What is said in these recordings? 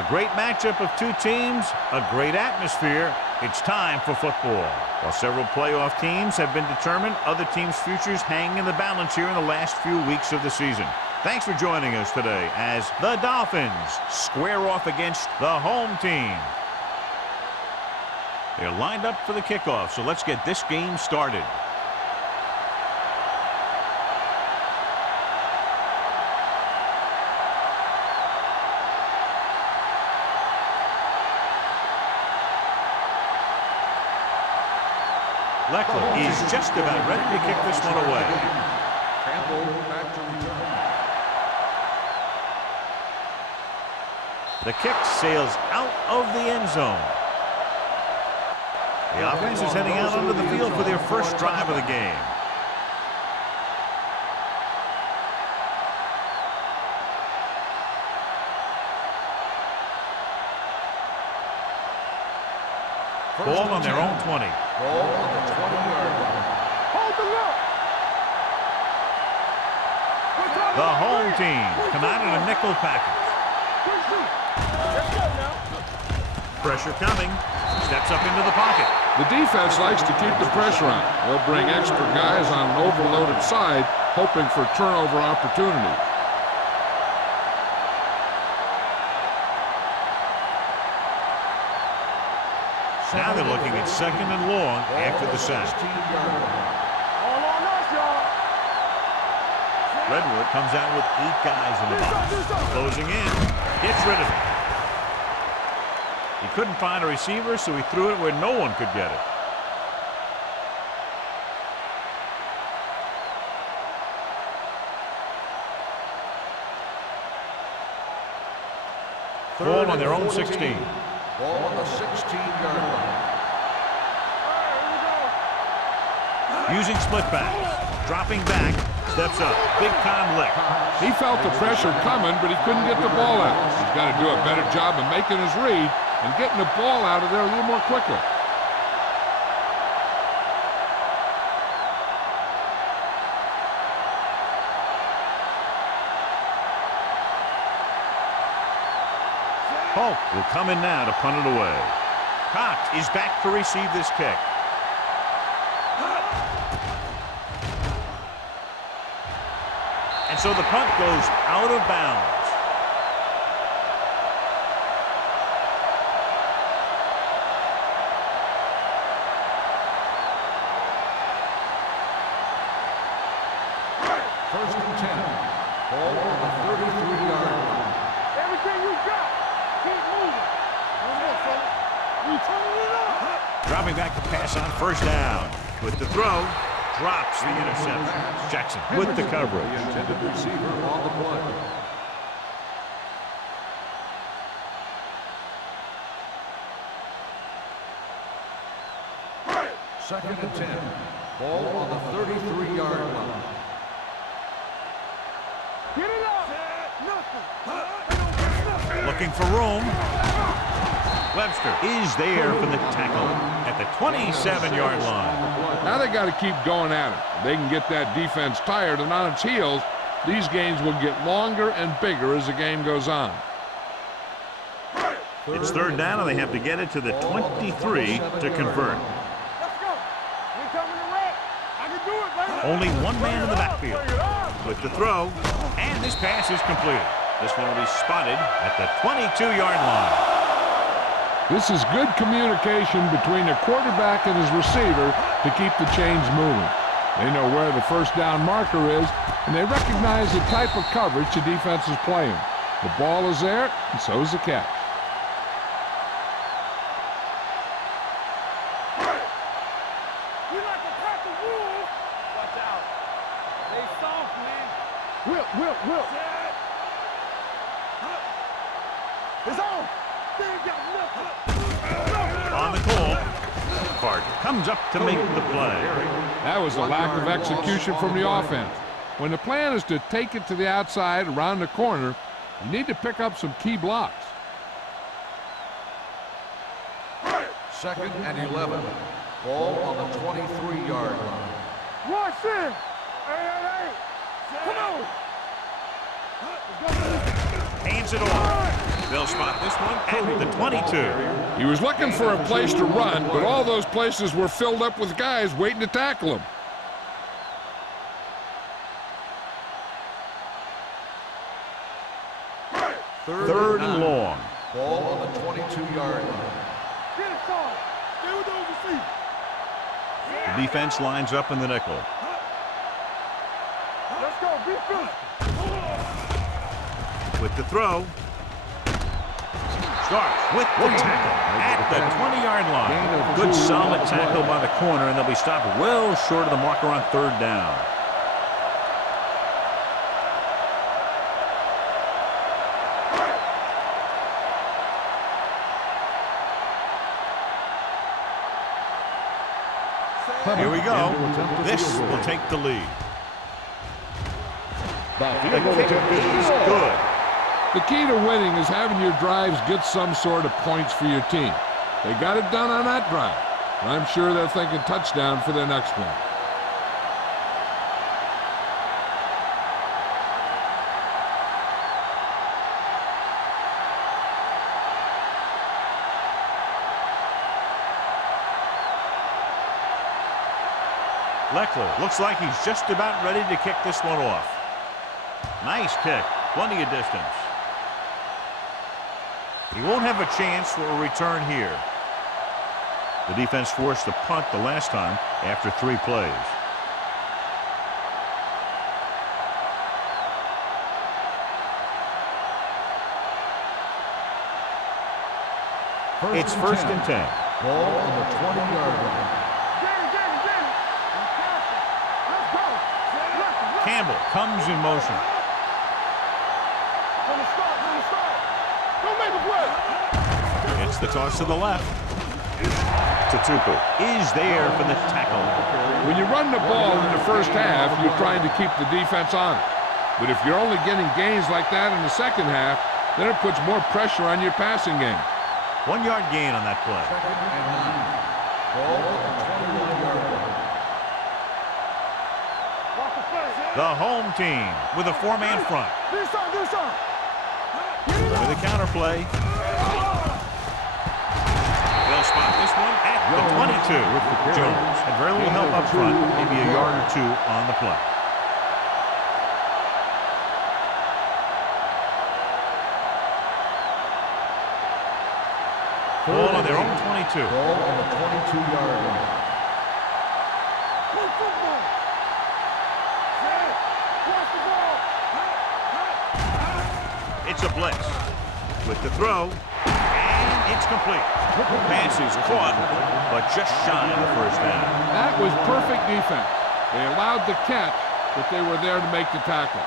A great matchup of two teams, a great atmosphere. It's time for football. While several playoff teams have been determined, other teams' futures hang in the balance here in the last few weeks of the season. Thanks for joining us today as the Dolphins square off against the home team. They're lined up for the kickoff, so let's get this game started. Leckler is just about ready to kick this one away. The kick sails out of the end zone. The offense is heading out onto the field for their first drive of the game. Ball on their own 20. Ball on the 20-yard line. Hold the look. The home team come out in a nickel package. Let's go now. Pressure coming. Steps up into the pocket. The defense likes to keep the pressure on. They'll bring extra guys on an overloaded side, hoping for turnover opportunities. Now they're looking at second and long after the sack. All on us, y'all. Redwood comes out with 8 guys in the box. Closing in. Gets rid of it. He couldn't find a receiver, so he threw it where no one could get it. Ball on their own 16. Ball on the 16-yard line. Using split backs. Dropping back. Steps up. Big time lick. He felt the pressure coming, but he couldn't get the ball out. He's got to do a better job of making his read and getting the ball out of there a little more quickly. Polk will come in now to punt it away. Cox is back to receive this kick. And so the punt goes out of bounds. First and 10. Ball on the 33-yard line. Everything you got. Keep moving. We turning it up. Dropping back to pass on first down. With the throw, drops the interception. Jackson with the coverage. The intended receiver on the play. Second and 10. Ball on the 33-yard line. Get it up. Nothing. Looking for room. Webster is there for the tackle at the 27-yard line. Now they got to keep going at it. They can get that defense tired and on its heels. These games will get longer and bigger as the game goes on. It's third down, and they have to get it to the 23 to convert. Let's go. We coming to wreck. I can do it, baby. Only one man in the backfield. With the throw, and this pass is completed. This one will be spotted at the 22-yard line. This is good communication between the quarterback and his receiver to keep the chains moving. They know where the first down marker is, and they recognize the type of coverage the defense is playing. The ball is there, and so is the catch. We like a pack of wolves. Watch out. They soft, man. Whip. It's on. They ain't got nothing. On the call, Carter comes up to make the play. That was a lack of execution from the offense. When the plan is to take it to the outside around the corner, you need to pick up some key blocks. Second and 11. Ball on the 23-yard line. Watch this. Hey. Come on. Hands it off. They'll spot this one at the 22. He was looking for a place to run, but all those places were filled up with guys waiting to tackle him. Third and long. Ball on the 22-yard line. Get it, Sean. Stay with those receivers. The defense lines up in the nickel. Let's go. Be physical. With the throw. Starts with the tackle at the 20-yard line. Good solid tackle by the corner, and they'll be stopped well short of the marker on third down. Here we go. This will take the lead. The kick is good. The key to winning is having your drives get some sort of points for your team. They got it done on that drive. And I'm sure they're thinking touchdown for their next one. Leckler looks like he's just about ready to kick this one off. Nice kick. Plenty of distance. He won't have a chance for a return here. The defense forced a punt the last time after 3 plays. It's first and 10. Ball on the 20-yard line. Campbell comes in motion. It's the toss to the left. Tatupu is there for the tackle. When you run the ball in the first half, you're trying to keep the defense on it. But if you're only getting gains like that in the second half, then it puts more pressure on your passing game. 1-yard gain on that play. Second and 9. Ball on the 21-yard line. The home team with a 4-man front. With a counterplay. They'll spot this one at the 22. Jones had very little help up front, maybe a yard or 2 on the play. Ball on their own 22. Ball on the 22-yard line. It's a blitz with the throw, and it's complete. Pass is caught, but just shy of the first down. That was perfect defense. They allowed the catch, but they were there to make the tackle.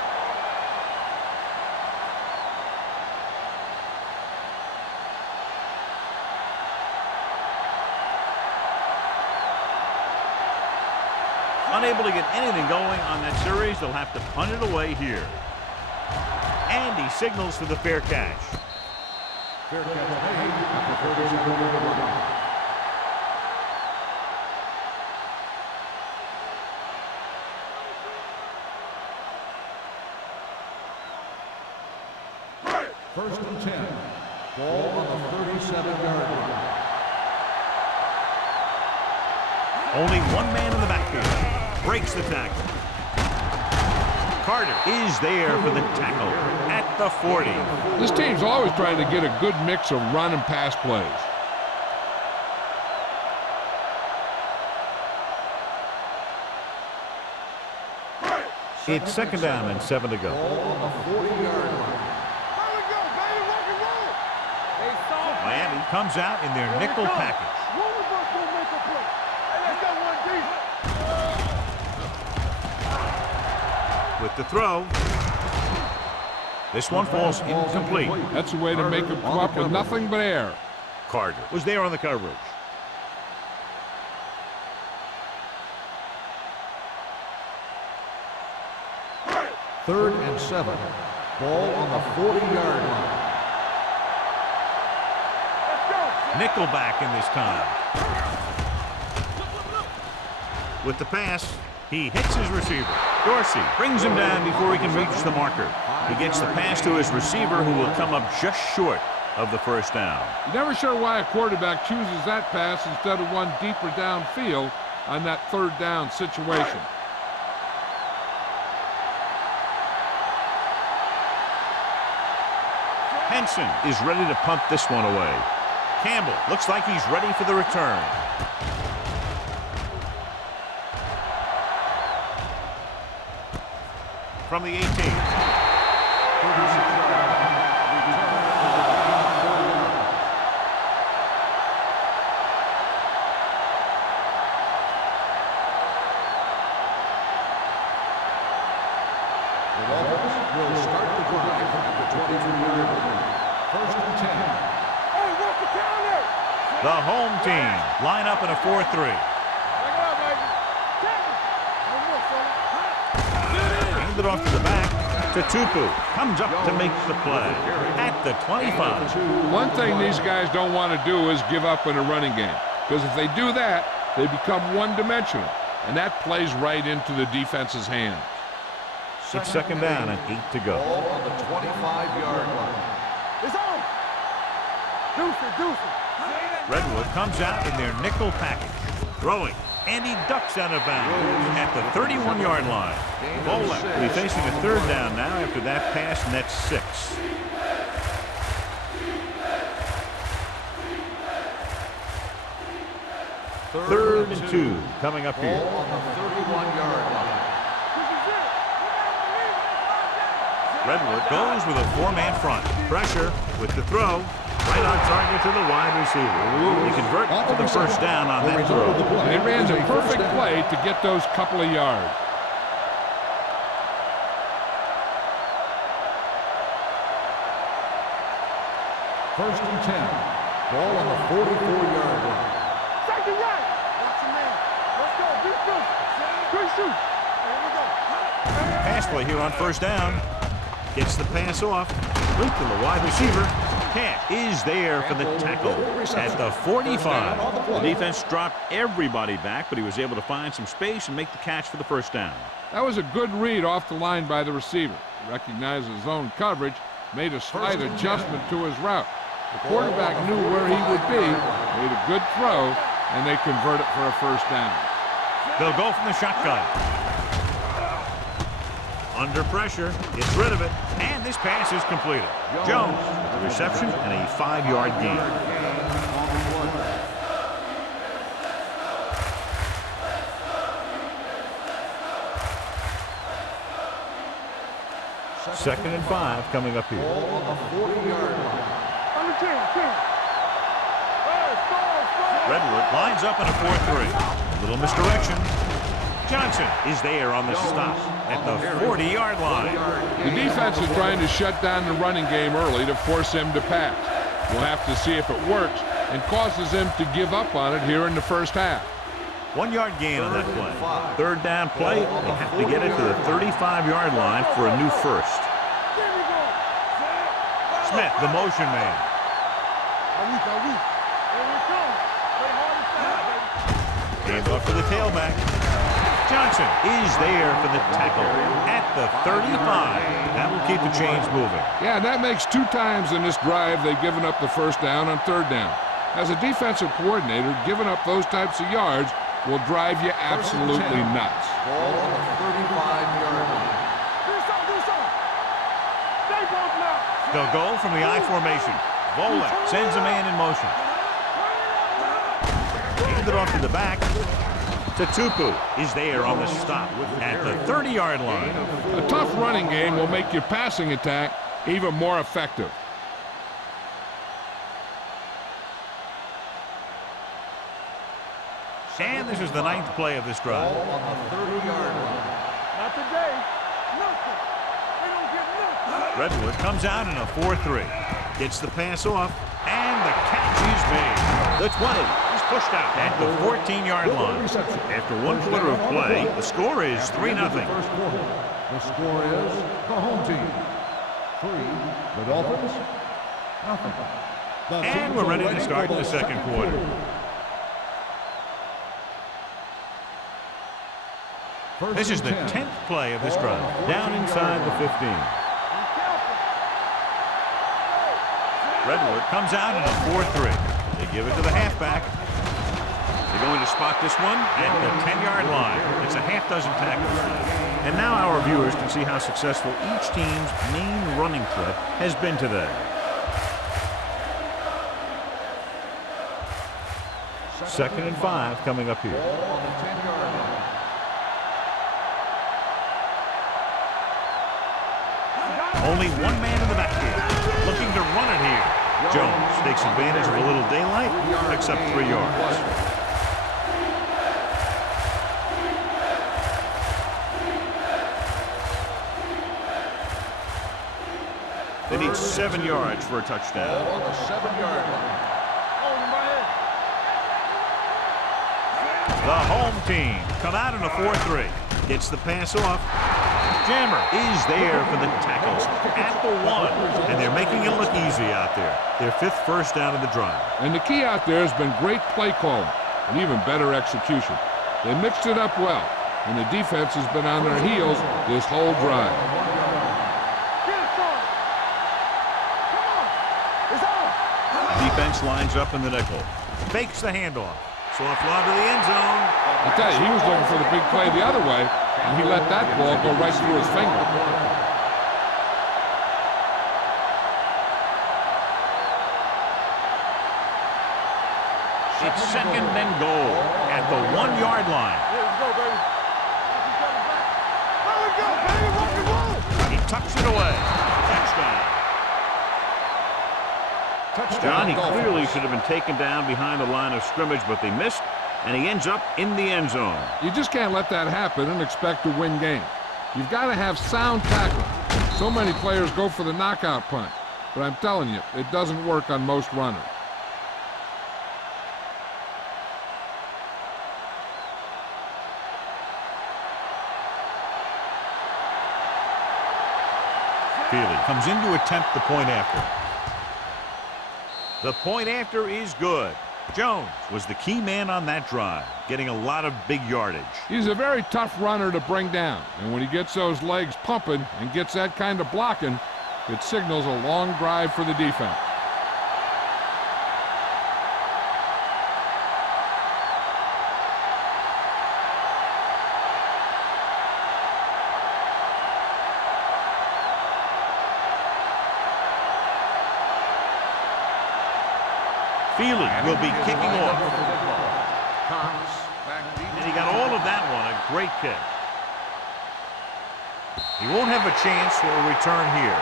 Unable to get anything going on that series, they'll have to punt it away here. And he signals for the fair catch. Fair catch made at the 37-yard line. First and 10. Ball on the 37-yard line. Only one man in the backfield. Breaks the tackle. Carter is there for the tackle at the 40. This team's always trying to get a good mix of run and pass plays. It's second down and 7 to go. Ball on the 40-yard line. Miami comes out in their nickel package. With the throw. This one falls incomplete. That's a way to make them come up with nothing but air. Carter was there on the coverage. Third and 7. Ball on the 40-yard line. Nickelback in this time. With the pass, he hits his receiver. Dorsey brings him down before he can reach the marker. He gets the pass to his receiver, who will come up just short of the first down. You're never sure why a quarterback chooses that pass instead of one deeper downfield on that third down situation. Henson is ready to punt this one away. Campbell looks like he's ready for the return. From the 18. Will start the drive at the 23-yard line. First and 10. Hey, what's the counter? The home team line up in a 4-3. Back it up, baby. Take it. No more, fella. Hand it off to the back to Tupu. Comes up to make the play at the 25. One thing these guys don't want to do is give up in a running game, because if they do that, they become one-dimensional, and that plays right into the defense's hands. It's second down and 8 to go. Ball on the 25-yard line. It's on. Deuce it. Redwood comes out in their nickel package. Throwing, and he ducks out of bounds at the 31-yard line. Bolek will be facing a third down now after that pass, and that's 6. Third and 2 coming up here. Ball on the 31-yard line. Redwood goes with a 4-man front. Pressure with the throw. Right on target to the wide receiver. They convert to the first down on that throw. They ran the perfect play to get those couple of yards. First and 10. Ball on the 44-yard line. Second right. Watch your man. Let's go. Be good. Good shoot. Here we go. Pass play here on first down. Gets the pass off. Complete to the wide receiver. Cat is there for the tackle at the 45. The defense dropped everybody back, but he was able to find some space and make the catch for the first down. That was a good read off the line by the receiver. He recognized his zone coverage, made a slight adjustment to his route. The quarterback knew where he would be, made a good throw, and they convert it for a first down. They'll go from the shotgun. Under pressure, gets rid of it, and this pass is completed. Jones with the reception and a 5-yard gain. Second and 5 coming up here. Ball on the 40-yard line. On the 10. Hey, score. Redwood lines up in a 4-3. A little misdirection. Johnson is there on the stop at the 40-yard line. The defense is trying to shut down the running game early to force him to pass. We'll have to see if it works and causes him to give up on it here in the first half. 1-yard gain on that play. Third down play, they have to get it to the 35-yard line for a new first. Smith, the motion man. Hand off to the tailback. Johnson is there for the tackle at the 35. That will keep the chains moving. Yeah, that makes 2 times in this drive they've given up the first down on third down. As a defensive coordinator, giving up those types of yards will drive you absolutely nuts. Ball on the 35-yard line. They'll go from the I formation. Volek sends a man in motion. Hand it off to the back. Tupu is there on the stop at the 30-yard line. A tough running game will make your passing attack even more effective. And this is the 9th play of this drive. Ball on the 30-yard line. Not today. Nothing. They don't get nothing. Redwood comes out in a 4-3. Gets the pass off, and the catch is made. The 20 is pushed out at the 14-yard line. After 1 quarter of play, the score is 3-0. The score is the home team 3, the Dolphins 0. And we're ready to start the second quarter. This is the 10th play of this drive. Down inside the 15. Redwood comes out in a 4-3. They give it to the halfback. They're going to spot this one at the 10-yard line. It's a half dozen tackles. And now our viewers can see how successful each team's main running threat has been today. Second and 5 coming up here. Ball on the 10-yard line. Only one man in the backfield, looking to run it here. Jones takes advantage of a little daylight, picks up 3 yards. They need 7 yards for a touchdown. Ball on the 7-yard line. The home team come out in a 4-3. Gets the pass off. Jammer is there for the tackles at the 1. And they're making it look easy out there. Their 5th first down of the drive. And the key out there has been great play calling and even better execution. They mixed it up well, and the defense has been on their heels this whole drive. Defense lines up in the nickel. Fakes the handoff. Soft lob to the end zone. I tell you, he was looking for the big play the other way, and he let that ball go right through his finger. It's second and goal at the 1-yard line. Let's go, baby. There we go, baby. Rock and roll. He tucks it away. Touchdown. Touchdown. He clearly should have been taken down behind the line of scrimmage, but they missed, and he ends up in the end zone. You just can't let that happen and expect to win games. You've got to have sound tackling. So many players go for the knockout punch, but I'm telling you, it doesn't work on most runners. Feely comes in to attempt the point after. The point after is good. Jones was the key man on that drive, getting a lot of big yardage. He's a very tough runner to bring down, and when he gets those legs pumping and gets that kind of blocking, it signals a long drive for the defense. Feely will be kicking off. Cox back deep. And he got all of that one, a great kick. He won't have a chance for a return here.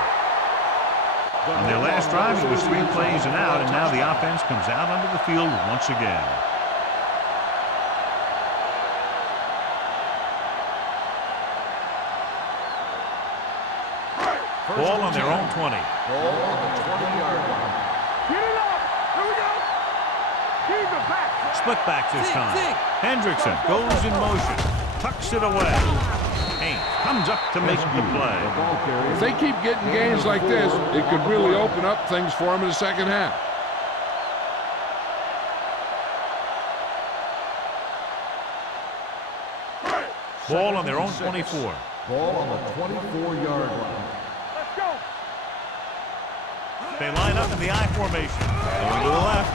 On their last drive, it was 3 plays and out, and now the offense comes out onto the field once again. Ball on their own 20. Ball on the 20-yard line. Get it up. Here we go. Keep it back. Split back this time. Hendrickson goes in motion. Tucks it away. Haynes comes up to make the play. If they keep getting games like this, it could really open up things for them in the second half. Ball on their own 24. Ball on the 24-yard line. Let's go. They line up in the I formation. Going to the left.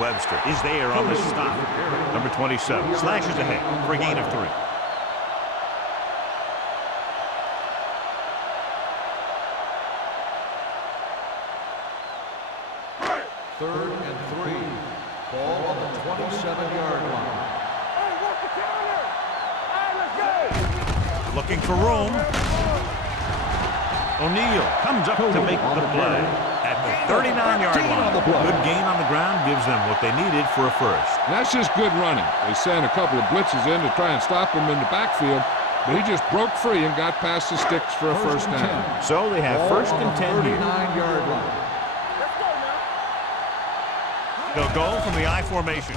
Webster is there on the stop. Number 27 slashes ahead for a gain of 3. Third and 3. Ball on the 27-yard line. Hey, what's the counter? All right, let's go. Looking for room. O'Neal comes up to make the play at the 39-yard line. Good gain on the ground gives them what they needed for a first. And that's just good running. They sent a couple of blitzes in to try and stop him in the backfield, but he just broke free and got past the sticks for a first down. So they have first and 10 here. 39-yard line. Let's go now. They'll go from the I formation.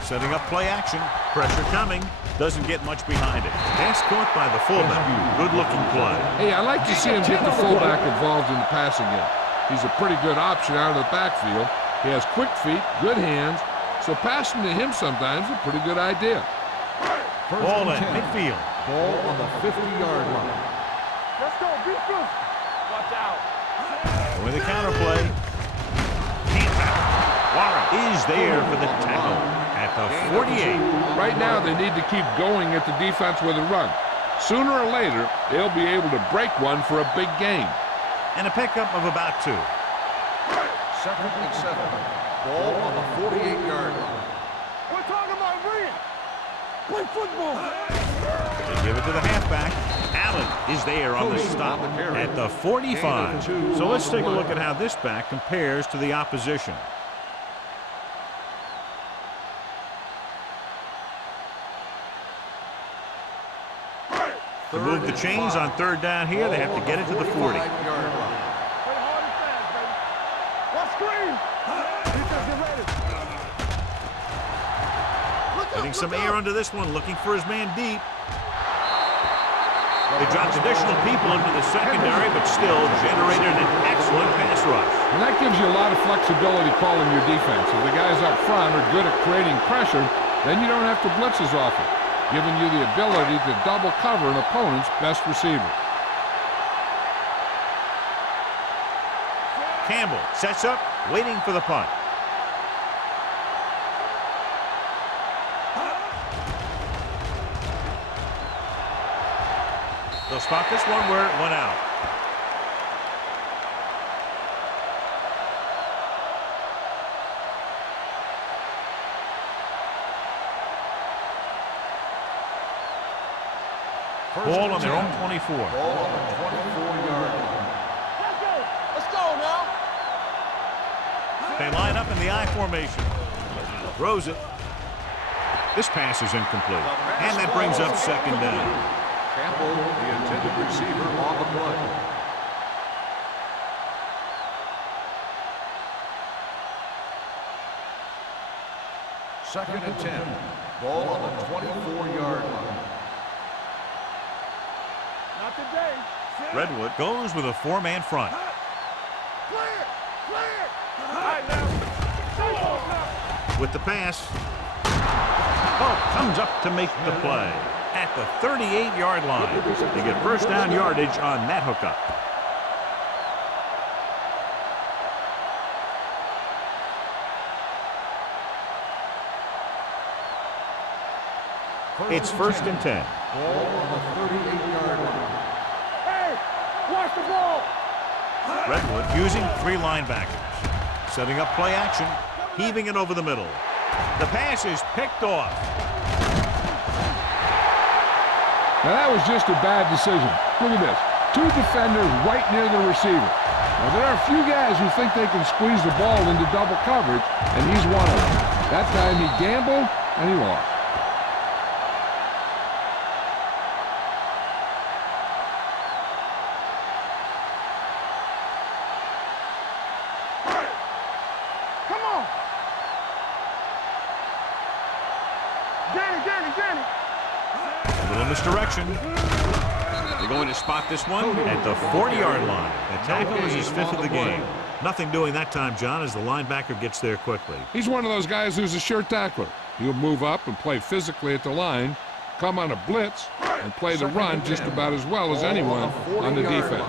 Setting up play action. Pressure coming. Doesn't get much behind it. Pass caught by the fullback. Good-looking play. Hey, I like to see him get the fullback involved in the passing game. He's a pretty good option out of the backfield. He has quick feet, good hands, so passing to him sometimes is a pretty good idea. Ball in midfield. Ball on the 50-yard line. Let's go. Be good. Watch out. With the counter play. Warren is there for the tackle at the 48. Right now, they need to keep going at the defense with a run. Sooner or later, they'll be able to break one for a big gain. And a pickup of about 2. 2nd and 7. Ball on the 48-yard line. We're talking about brilliant. Play football. They give it to the halfback. Allen is there on the stop at the 45. So let's take a look at how this back compares to the opposition. To move the chains on 3rd down here, they have to get it to the 40. Play hard and fast, baby. What screen? Defense, get ready. Getting some air under this one, looking for his man deep. They dropped additional people into the secondary, but still generated an excellent pass rush. And that gives you a lot of flexibility calling your defense. If the guys up front are good at creating pressure, then you don't have to blitz as often, giving you the ability to double cover an opponent's best receiver. Campbell sets up, waiting for the punt. They'll spot this one where it went out. Ball on their own 24. Ball on the 24-yard line. Let's go now. They line up in the I formation. Throws it. This pass is incomplete. And that brings up 2nd down. Campbell, the intended receiver, on the play. Second and 10. Ball on the 24-yard line. Not today. Redwood goes with a 4-man front. Clear. Clear. All right, now. With the pass. Oh, comes up to make the play. At the 38-yard line. They get 1st down yardage on that hookup. It's 1st and 10. Ball on the 38-yard line. Hey, watch the ball. Redwood using 3 linebackers. Setting up play action. Heaving it over the middle. The pass is picked off. Now, that was just a bad decision. Look at this. 2 defenders right near the receiver. Now, there are a few guys who think they can squeeze the ball into double coverage, and he's one of them. That time he gambled, and he lost. Come on. Danny. A little misdirection. They're going to spot this one at the 40-yard line. The tackle is his 5th of the game. Nothing doing that time, John, as the linebacker gets there quickly. He's one of those guys who's a sure tackler. He'll move up and play physically at the line, come on a blitz, and play the run just about as well as anyone on the defense.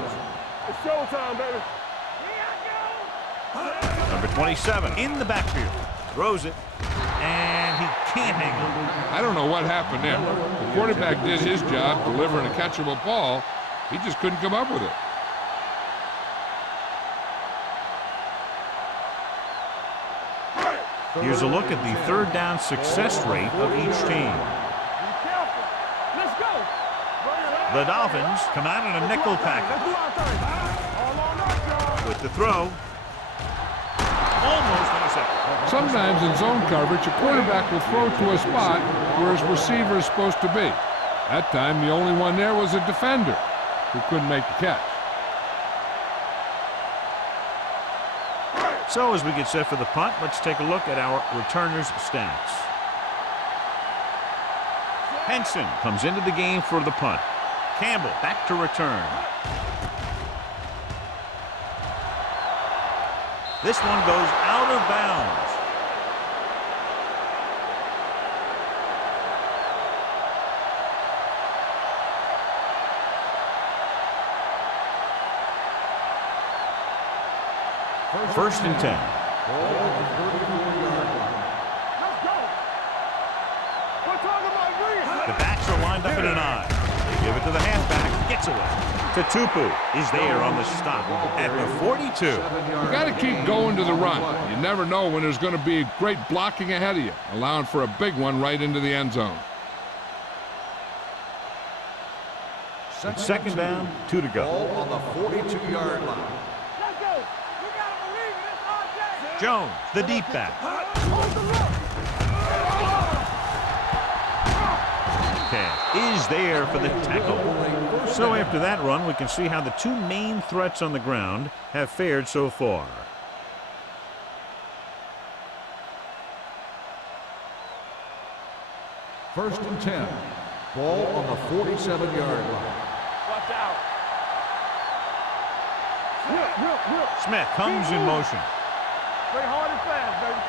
It's showtime, baby. Number 27 in the backfield. Throws it, and he can't hang on. I don't know what happened there. The quarterback did his job delivering a catchable ball. He just couldn't come up with it. Here's a look at the 3rd down success rate of each team. Be careful. Let's go. The Dolphins come out in a nickel package. Let's do our thing. All on us, y'all. With the throw. Almost intercepted. Sometimes in zone coverage, a quarterback will throw to a spot where his receiver is supposed to be. That time, the only one there was a defender who couldn't make the catch. So as we get set for the punt, let's take a look at our returners' stats. Henson comes into the game for the punt. Campbell back to return. This one goes out of bounds. First and 10. Ball on the 34-yard line. Let's go. We're talking about real. The backs are lined up in an I. They give it to the halfback. Gets away. Tupu is there on the stop at the 42. You got to keep going to the run. You never know when there's going to be great blocking ahead of you, allowing for a big one right into the end zone. It's second down, 2 to go. Ball on the 42-yard line. Let's go. You gotta believe it. It's RJ. Jones, the deep back. Hold the look. Is there for the tackle. So after that run, we can see how the two main threats on the ground have fared so far. First and 10. Ball on the 47-yard line. Watch out. Whip. Smith comes in motion. Play hard and fast, baby.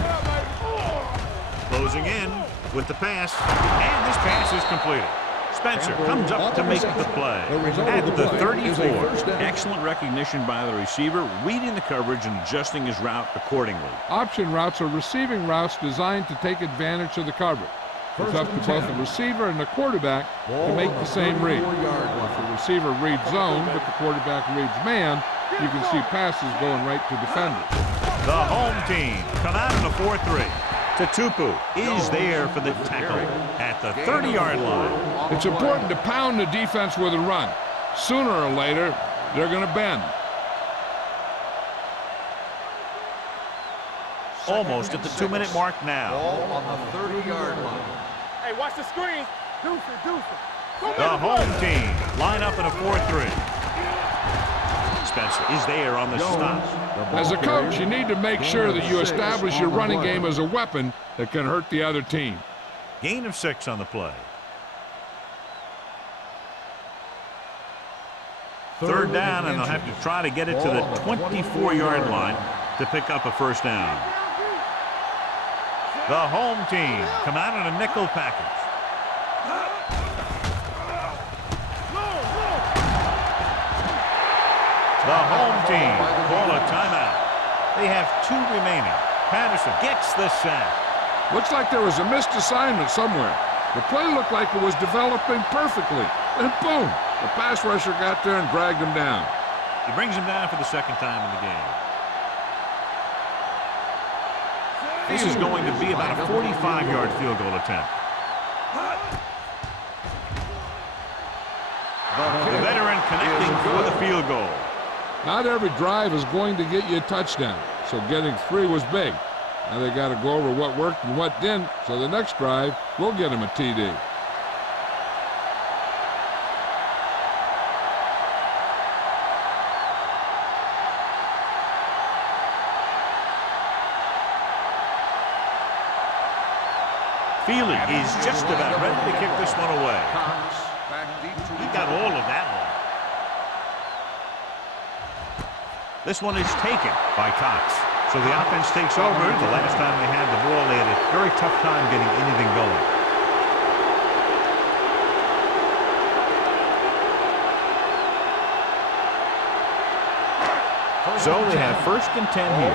Yeah, baby. Closing in with the pass. And this pass is completed. Spencer comes up to make the play at the 34. Excellent recognition by the receiver, reading the coverage and adjusting his route accordingly. Option routes are receiving routes designed to take advantage of the coverage. It's up to both the receiver and the quarterback to make the same read. If the receiver reads zone, but the quarterback reads man, you can see passes going right to defenders. The home team come out in the 4-3. Tupu is there for the tackle at the 30-yard line. It's important to pound the defense with a run. Sooner or later, they're going to bend. Almost at the 2-minute mark now. Ball on the 30-yard line. Hey, watch the screen. Deuce it. The home team line up in a 4-3. Spencer is there on the stop. As a coach, you need to make sure that you establish your running game as a weapon that can hurt the other team. Gain of 6 on the play. Third down, and they'll have to try to get it to the 24-yard line to pick up a first down. The home team come out in a nickel package. The home team call a timeout. They have 2 remaining. Patterson gets the sack. Looks like there was a missed assignment somewhere. The play looked like it was developing perfectly. And boom, the pass rusher got there and dragged him down. He brings him down for the second time in the game. This is going to be about a 45-yard field goal attempt. The veteran connecting for the field goal. Not every drive is going to get you a touchdown, so getting 3 was big. Now they got to go over what worked and what didn't, so the next drive will get him a TD. Feely is just about ready to kick this one away. He got all of that one. This one is taken by Cox. So the offense takes over. The last time they had the ball, they had a very tough time getting anything going. So they have first and 10 here.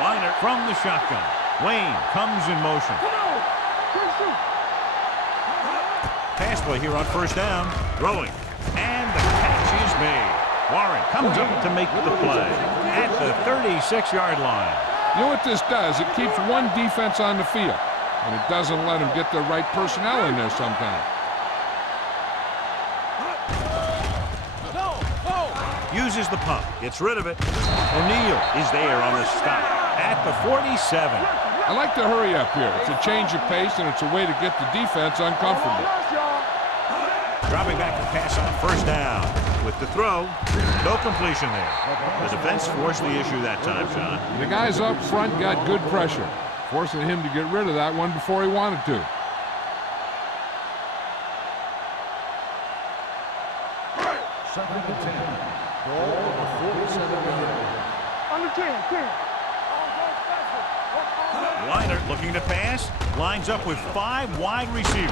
Weiner from the shotgun. Wayne comes in motion. Pass play here on first down. Throwing. And the catch is made. Warren comes up to make the play at the 36-yard line. You know what this does? It keeps one defense on the field, and it doesn't let them get the right personnel in there sometimes. Uses the pump. Gets rid of it. O'Neal is there on the stop at the 47. I like the hurry up here. It's a change of pace, and it's a way to get the defense uncomfortable. Dropping back to pass on first down. With the throw, no completion there. The defense forced the issue that time, John. The guys up front got good pressure, forcing him to get rid of that one before he wanted to. Second and 10. Ball on the 47-yard line. Under 10. Weiner looking to pass. Lines up with 5 wide receivers.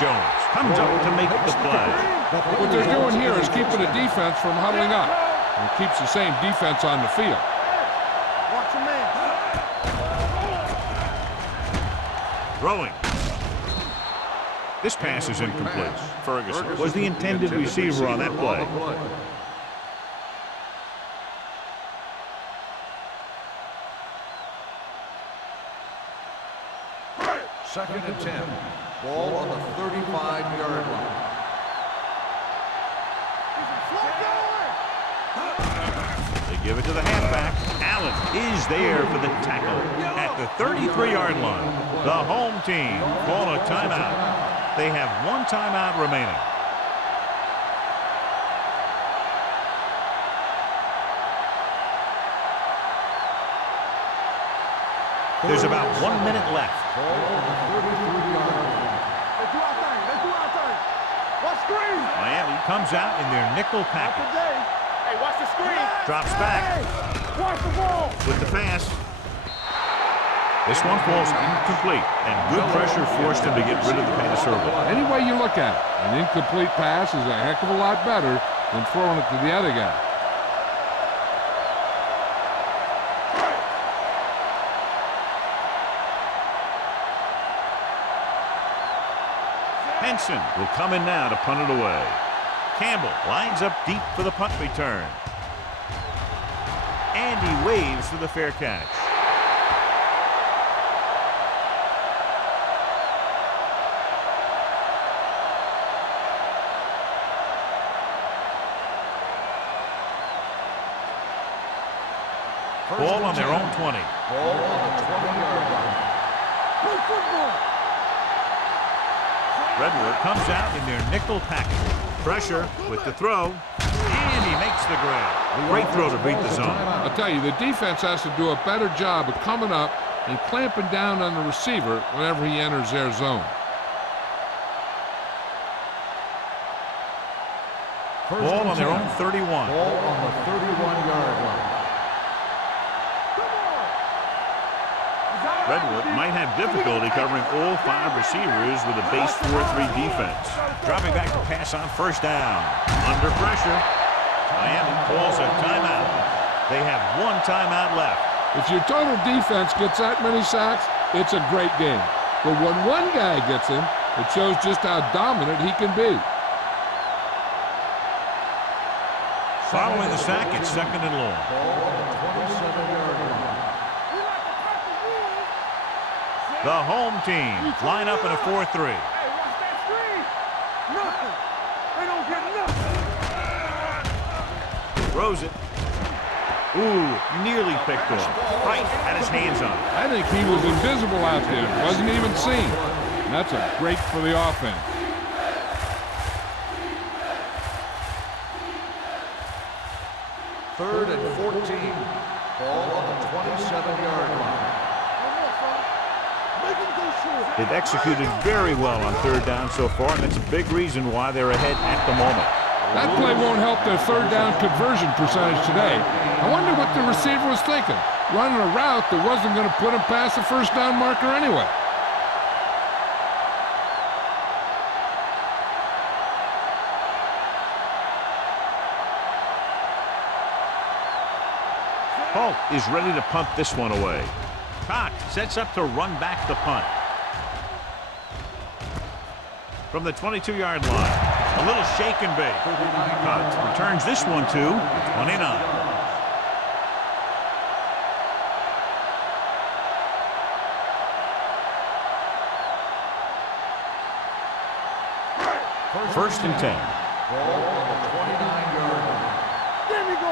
Jones comes up to make the play. What they're doing here is keeping the defense from huddling up. And it keeps the same defense on the field. Watch your man. Throwing. This pass is incomplete. Ferguson was the intended receiver on that play. Second and 10. Ball on the 35-yard line. They give it to the halfback. Allen is there for the tackle at the 33-yard line. The home team call a timeout. They have one timeout remaining. There's about 1 minute left. Ball on the 33-yard line. Let's do our thing. Let's do our thing. Watch screen. Miami comes out in their nickel package. Today. Hey, watch the screen. Drops back Hey, watch the ball. with the pass. This one falls incomplete, and good pressure forced him to get rid of the pass early. Any way you look at it, an incomplete pass is a heck of a lot better than throwing it to the other guy. Henson will come in now to punt it away. Campbell lines up deep for the punt return. And he waves for the fair catch. Ball on their own 20. Ball on the 20-yard line. Play football. Redwood comes out in their nickel package. Pressure with the throw, and he makes the grab. Great throw to beat the zone. I'll tell you, the defense has to do a better job of coming up and clamping down on the receiver whenever he enters their zone. Ball on their own 31. Ball on the 31-yard line. Redwood might have difficulty covering all 5 receivers with a base 4-3 defense. Dropping back to pass on first down. Under pressure. Miami calls a timeout. They have one timeout left. If your total defense gets that many sacks, it's a great game. But when one guy gets him, it shows just how dominant he can be. Following the sack, it's second and long. Ball on the 27-yard line. The home team line up in a 4-3. Hey, watch that screen. Nothing. They don't get nothing. Throws it. Ooh, nearly picked off. Right, had his hands on it. I think he was invisible out there. Wasn't even seen. And that's a break for the offense. Third and 14. Ball on the 27-yard line. They've executed very well on third down so far, and that's a big reason why they're ahead at the moment. That play won't help their third down conversion percentage today. I wonder what the receiver was thinking, running a route that wasn't going to put him past the first down marker anyway. Holt is ready to punt this one away. Cox sets up to run back the punt. From the 22-yard line, a little shake and bake. Cox returns this one to 29. First and 10. Ball on the 29-yard line. There we go.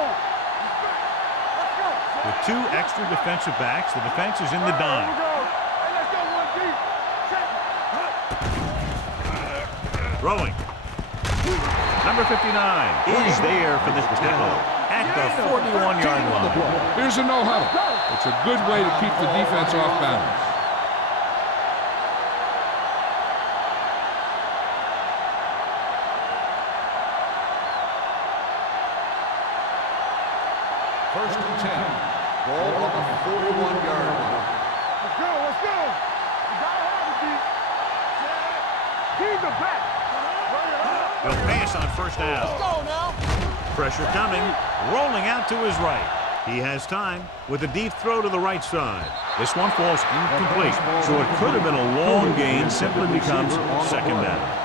Let's go. With 2 extra defensive backs, the defense is in the dime. Here we go. Hey, let's go one deep. Check. Throwing. Number 59 is there for the tackle at the 41-yard line. Here's a no-huddle. It's a good way to keep the defense off balance. First and 10. Ball on the 41-yard line. Let's go. Let's go. You gotta have it, deep. Keep the back. He'll pass on first down. Go now. Pressure coming, rolling out to his right. He has time with a deep throw to the right side. This one falls incomplete, so it could have been a long gain, simply becomes second down.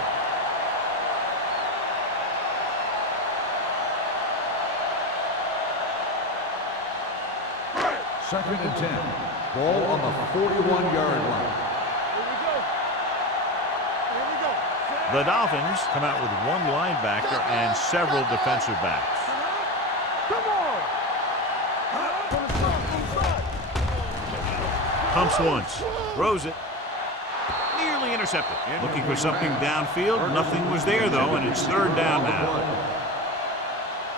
Second and 10. Ball on the 41-yard line. Here we go. Here we go. The Dolphins come out with one linebacker and several defensive backs. Come on. From the front. Pumps once, throws it, nearly intercepted. Looking for something downfield, nothing was there though, and it's third down now.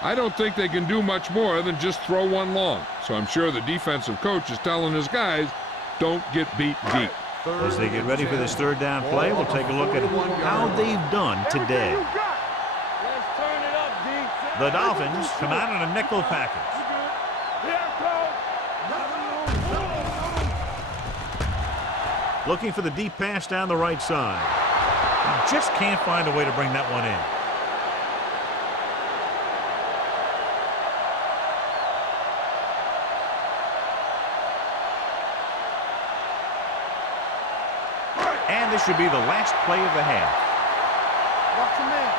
I don't think they can do much more than just throw one long. So I'm sure the defensive coach is telling his guys, don't get beat deep. As they get ready for this third down play, we'll take a look at how they've done today. Let's turn it up, D. The Dolphins come out in a nickel package. Looking for the deep pass down the right side. Just can't find a way to bring that one in. And this should be the last play of the half. Watch him in.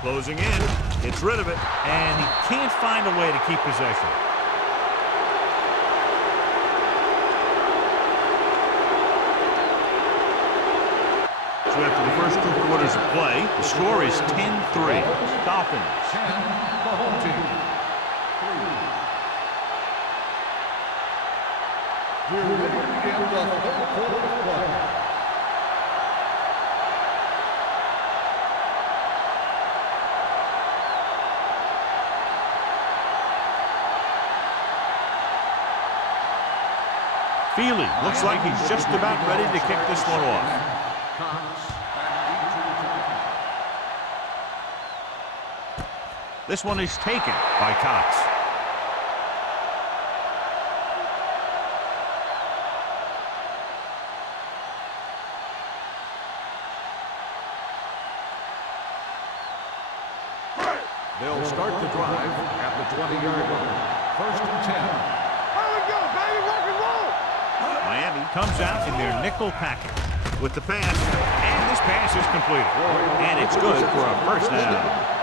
Closing in, gets rid of it, and he can't find a way to keep possession. So after the first 2 quarters of play, the score is 10-3. Dolphins. 10, the home team. 3. Here we begin the third quarter of play. Feely looks like he's just about ready to kick this one off. This one is taken by Cox. They'll start the drive at the 20-yard line. First and 10. Here we go, baby. Rock and roll. Miami comes out in their nickel package with the pass, and this pass is completed. And it's good for a first down.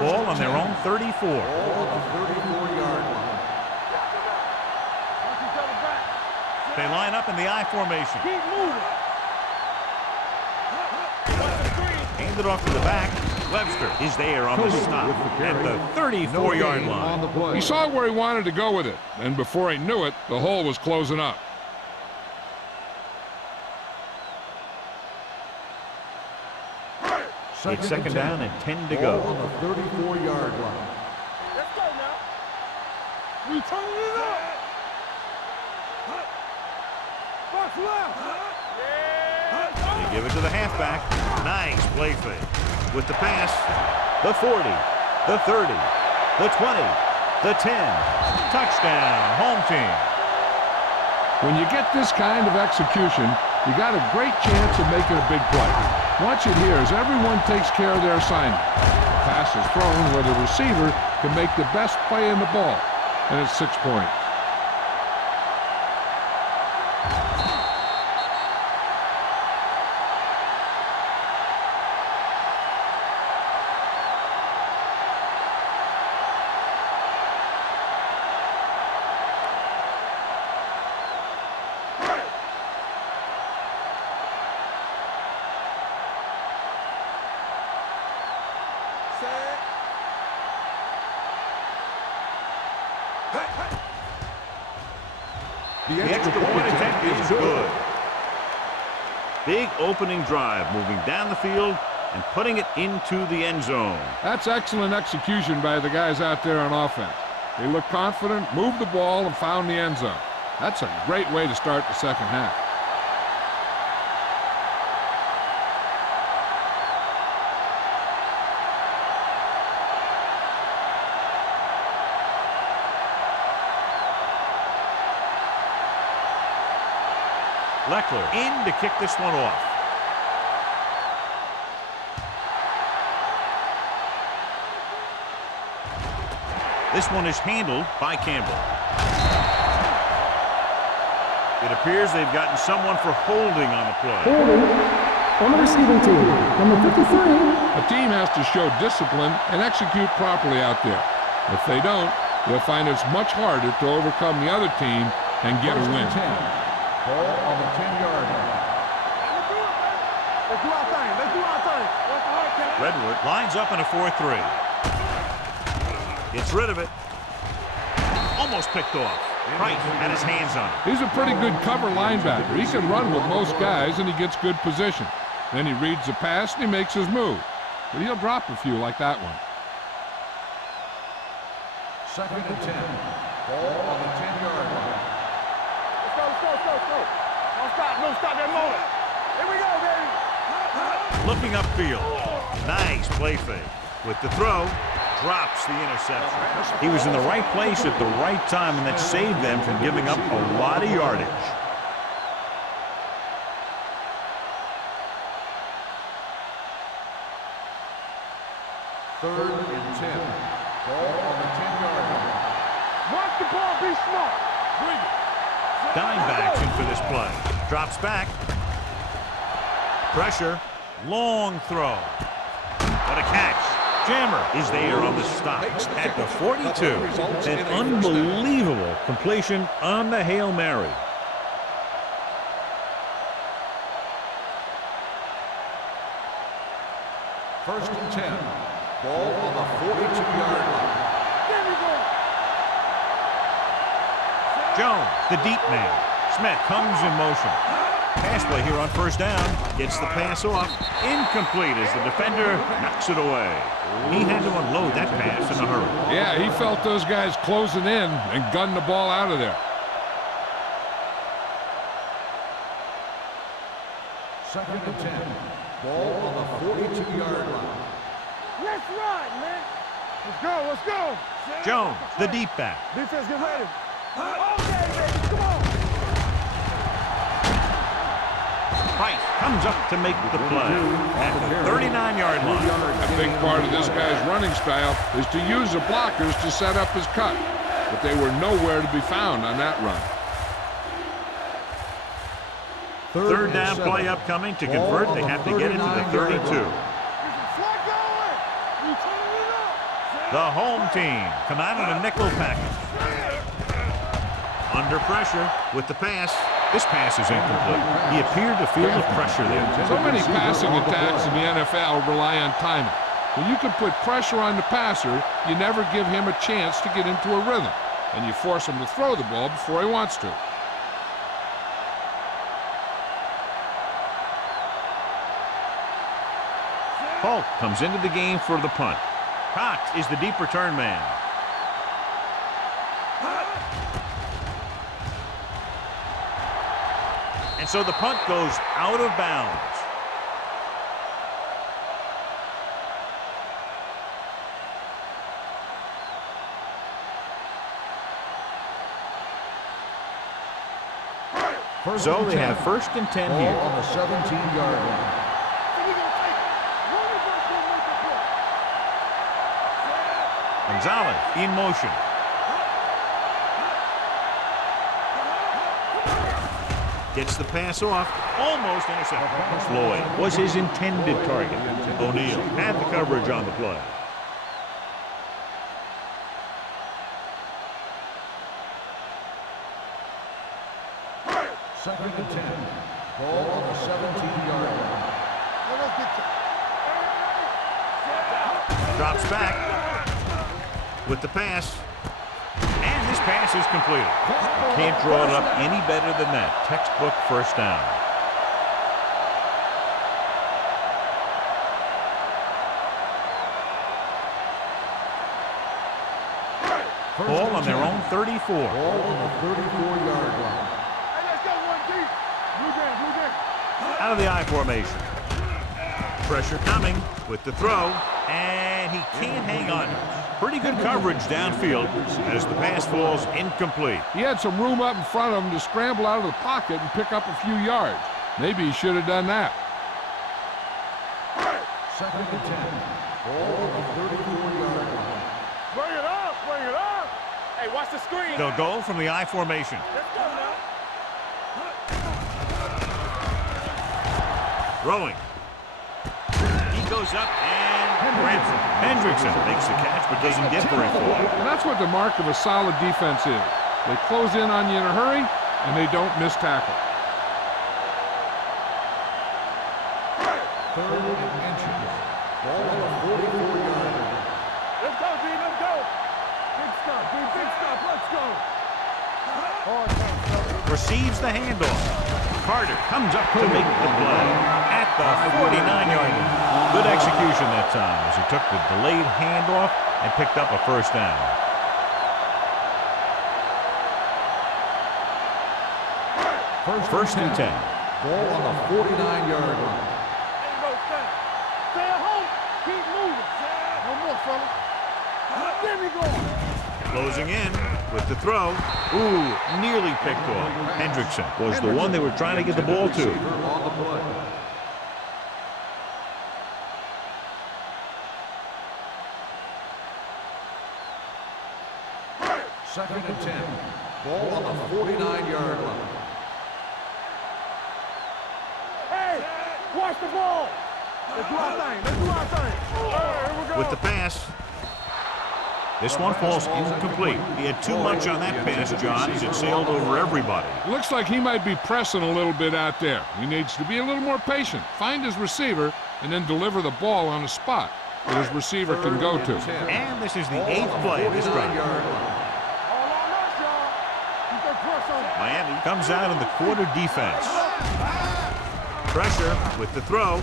Ball on their own 34. Ball on the 34-yard line. Watch each other back. They line up in the I formation. Keep moving. Handed off to the back. Webster is there on the stop at the 34-yard line. He saw where he wanted to go with it, and before he knew it, the hole was closing up. It's second down and 10 to go. On the 34-yard line. Let's go now. We turning it up. Box left. They give it to the halfback. Nice play fake. With the pass, the 40, the 30, the 20, the 10. Touchdown, home team. When you get this kind of execution, you got a great chance of making a big play. Watch it here as everyone takes care of their assignment. The pass is thrown where the receiver can make the best play in the ball, and it's 6 points. The extra point attempt is good. Big opening drive, moving down the field and putting it into the end zone. That's excellent execution by the guys out there on offense. They looked confident, moved the ball, and found the end zone. That's a great way to start the second half. Leckler in to kick this one off. This one is handled by Campbell. It appears they've gotten someone for holding on the play. Holding on the receiving team, number 53. A team has to show discipline and execute properly out there. If they don't, they'll find it's much harder to overcome the other team and get a win. 10. Ball on the 10-yard line. Let's do our thing. Let's do our thing. Redwood lines up in a 4-3. Gets rid of it. Almost picked off. Price had his hands on it. He's a pretty good cover linebacker. He can run with most guys, and he gets good position. Then he reads the pass, and he makes his move. But he'll drop a few like that one. 2nd and 10. Ball on the 10-yard line. Let's go. Don't stop that moment. Here we go, baby. Looking upfield. Nice play fake. With the throw, drops the interception. He was in the right place at the right time, and that saved them from giving up a lot of yardage. Third and 10. Ball on the 10-yard line. Watch the ball, be smart. Bring it. Dime backs in for this play. Drops back. Pressure. Long throw. What a catch. Jammer is there on the stop at the 42. An unbelievable completion on the Hail Mary. First and 10. Ball on the 42-yard line. There we go. Jones, the deep man. Smith comes in motion. Pass play here on first down. Gets the pass off. Incomplete as the defender knocks it away. He had to unload that pass in a hurry. Yeah, he felt those guys closing in and gunned the ball out of there. 2nd and 10. Ball on the 42-yard line. Let's run, man. Let's go. Jones, the deep back. Defense, get ready. Okay, baby, come on. Price comes up to make the play at the 39-yard line. A big part of this guy's running style is to use the blockers to set up his cut. But they were nowhere to be found on that run. Third down play upcoming. To convert, they have to get into the 32. The home team come out in a nickel package. Under pressure with the pass. This pass is incomplete. He appeared to feel the pressure there. So many passing attacks in the NFL rely on timing. When you can put pressure on the passer, you never give him a chance to get into a rhythm, and you force him to throw the ball before he wants to. Polk comes into the game for the punt. Cox is the deep return man. And so the punt goes out of bounds. So they have first and 10 Ball here. on the 17-yard line. Gonzalez in motion. Gets the pass off. Almost intercepted. Floyd was his intended target. O'Neal had the coverage on the play. Second and 10. Ball on the 17-yard line. Drops back with the pass. And this pass is completed. Can't draw it up any better than that. Textbook first down. Ball on their own 34. Ball on the 34-yard line. Hey, let's go one deep. Blue game. Out of the I formation. Pressure coming with the throw. And he can't hang on to it. Pretty good coverage downfield as the pass falls incomplete. He had some room up in front of him to scramble out of the pocket and pick up a few yards. Maybe he should have done that. 2nd and 10. Ball on the 34-yard line. Bring it up, bring it up. Hey, watch the screen. They'll go from the I formation. Let's go now. Throwing. He goes up and grabs it. Hendrickson makes the catch but doesn't get very far. And that's what the mark of a solid defense is. They close in on you in a hurry, and they don't miss tackle. 3rd and inches. Ball on the 44-yard line. Let's go, D, let's go. Big stuff, D, big stuff, let's go. Hard time, brother. Receives the handoff. Carter comes up to make the play at the 49-yard line. Good execution that time as he took the delayed handoff and picked up a first down. First and 10. Ball on the 49-yard line. Ain't no thing. Stay at home. Keep moving. No more, fella. There we go. Closing in with the throw. Ooh, nearly picked off. Hendrickson was the one they were trying to get the ball to. On the play. Second and 10. Ball on the 49-yard line. Hey, watch the ball. Let's do our thing. Let's do our thing. Here we go. With the pass. This one falls incomplete. He had too much on that pass, John, as it sailed over everybody. Looks like he might be pressing a little bit out there. He needs to be a little more patient, find his receiver, and then deliver the ball on a spot that his receiver can go to. And this is the 8th play of this drive. All on us, y'all. Keep that press on. Miami comes out in the quarter defense. Pressure with the throw.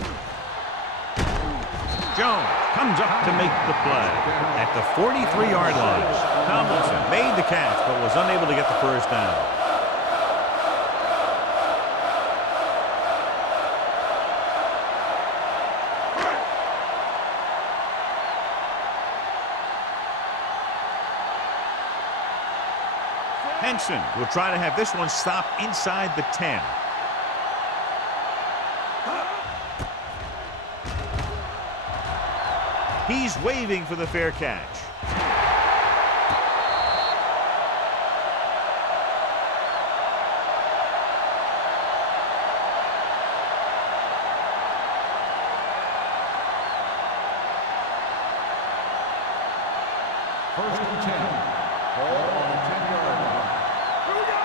Jones comes up to make the play at the 43-yard line. Tomlinson made the catch but was unable to get the first down. Henson will try to have this one stop inside the 10. He's waving for the fair catch. First and 10. Ball on the 10-yard line. Here we go.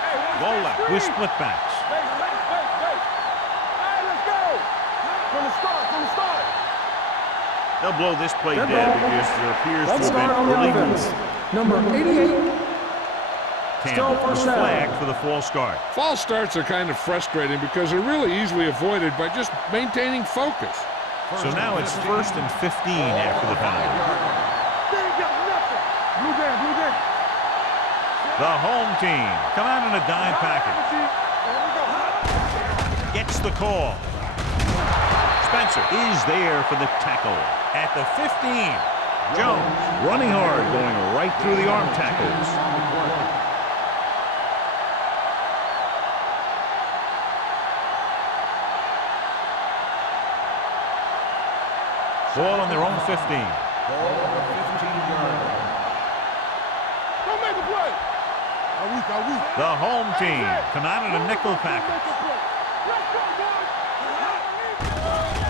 Hey, watch Ball that left screen. with split backs. Base. Hey, let's go. From the start. They'll blow this play Dead dead ball. because there appears Let's to have start on been the early offense. movement. Number 88. Campbell was first down. flagged for the false start. False starts are kind of frustrating because they're really easily avoided by just maintaining focus. So now it's 1st and 15 after the penalty. They ain't got nothing. Blue down. The home team come out in a dime package. There we go. Gets the call. Spencer is there for the tackle at the 15. Jones running hard, going right through the arm tackles. Ball on their own 15. Ball on the 15-yard line. Don't make a play. Are we? The home team come out in a nickel package. Let's go, boys.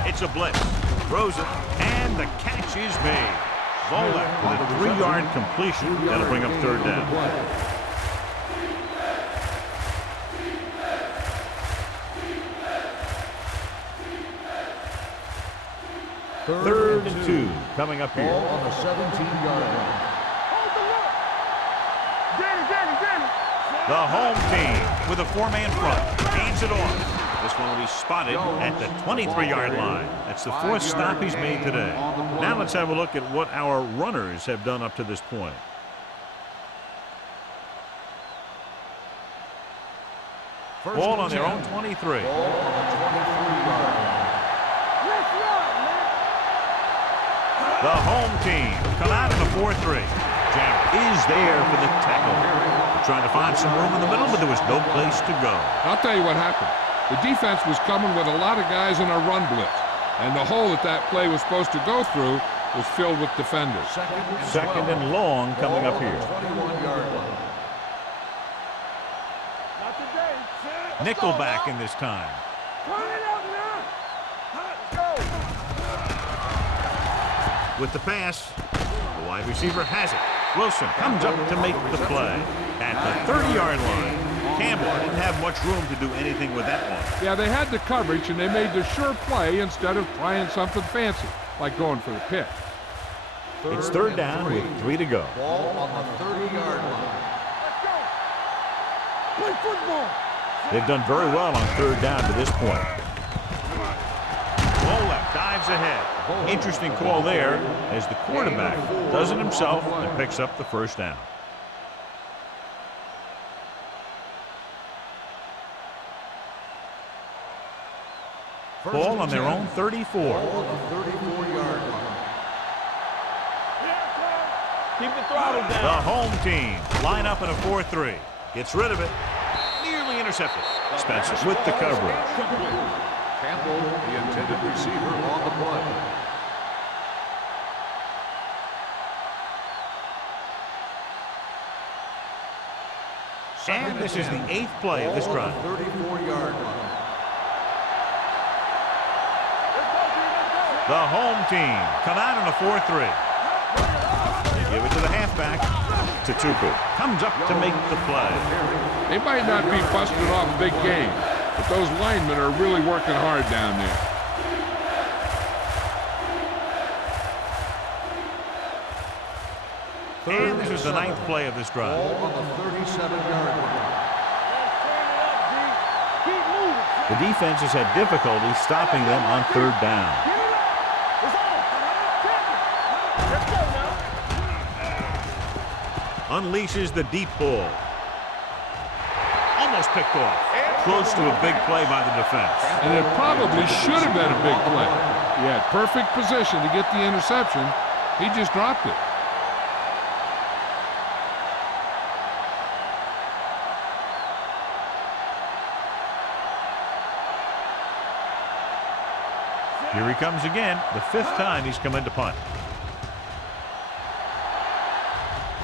It's a blitz. Throws it, and the catch is made. Ball left with a 3-yard completion. That'll bring up 3rd down. 3rd and 2 coming up Ball here. on the 17-yard line. Hold the look. Danny. The home team with a 4-man front. Hands it off. This one will be spotted at the 23-yard line. That's the 4th stop he's made today. Now let's have a look at what our runners have done up to this point. Ball on their own 23. Ball on the 23-yard line. Let's run, man. The home team come out in a 4-3. Jam is there for the tackle. Trying to find some room in the middle, but there was no place to go. I'll tell you what happened. The defense was coming with a lot of guys in a run blitz, and the hole that play was supposed to go through was filled with defenders. Second and long coming up here. 21-yard line. Not today. Nickelback in this time. Turn it up now. Let's go. With the pass, the wide receiver has it. Wilson comes up to make the play. At the 30-yard line, Campbell didn't have much room to do anything with that one. Yeah, they had the coverage, and they made the sure play instead of trying something fancy, like going for the pick. It's third down with 3 to go. Ball on the 30-yard line. Let's go. Play football. They've done very well on third down to this point. Ball left, dives ahead. Interesting call there as the quarterback does it himself and picks up the first down. Ball on their own 34. Ball on the 34-yard line. Keep the throttle down. The home team line up in a 4-3. Gets rid of it. Nearly intercepted. Spencer with the coverage. Campbell, the intended receiver, on the play. And this is the 8th play of this drive. 34-yard line. The home team come out in a 4-3. They give it to the halfback. To Tupu. Comes up to make the play. They might not be busting off big game, but those linemen are really working hard down there. And this is the 9th play of this drive. Ball on the 37-yard line. Keep moving. The defense has had difficulty stopping them on third down. Get it up. It's on. Let's go now. Unleashes the deep ball. Almost picked off. Close to a big play by the defense. And it probably should have been a big play. He had perfect position to get the interception. He just dropped it. Here he comes again, the 5th time he's come in to punt.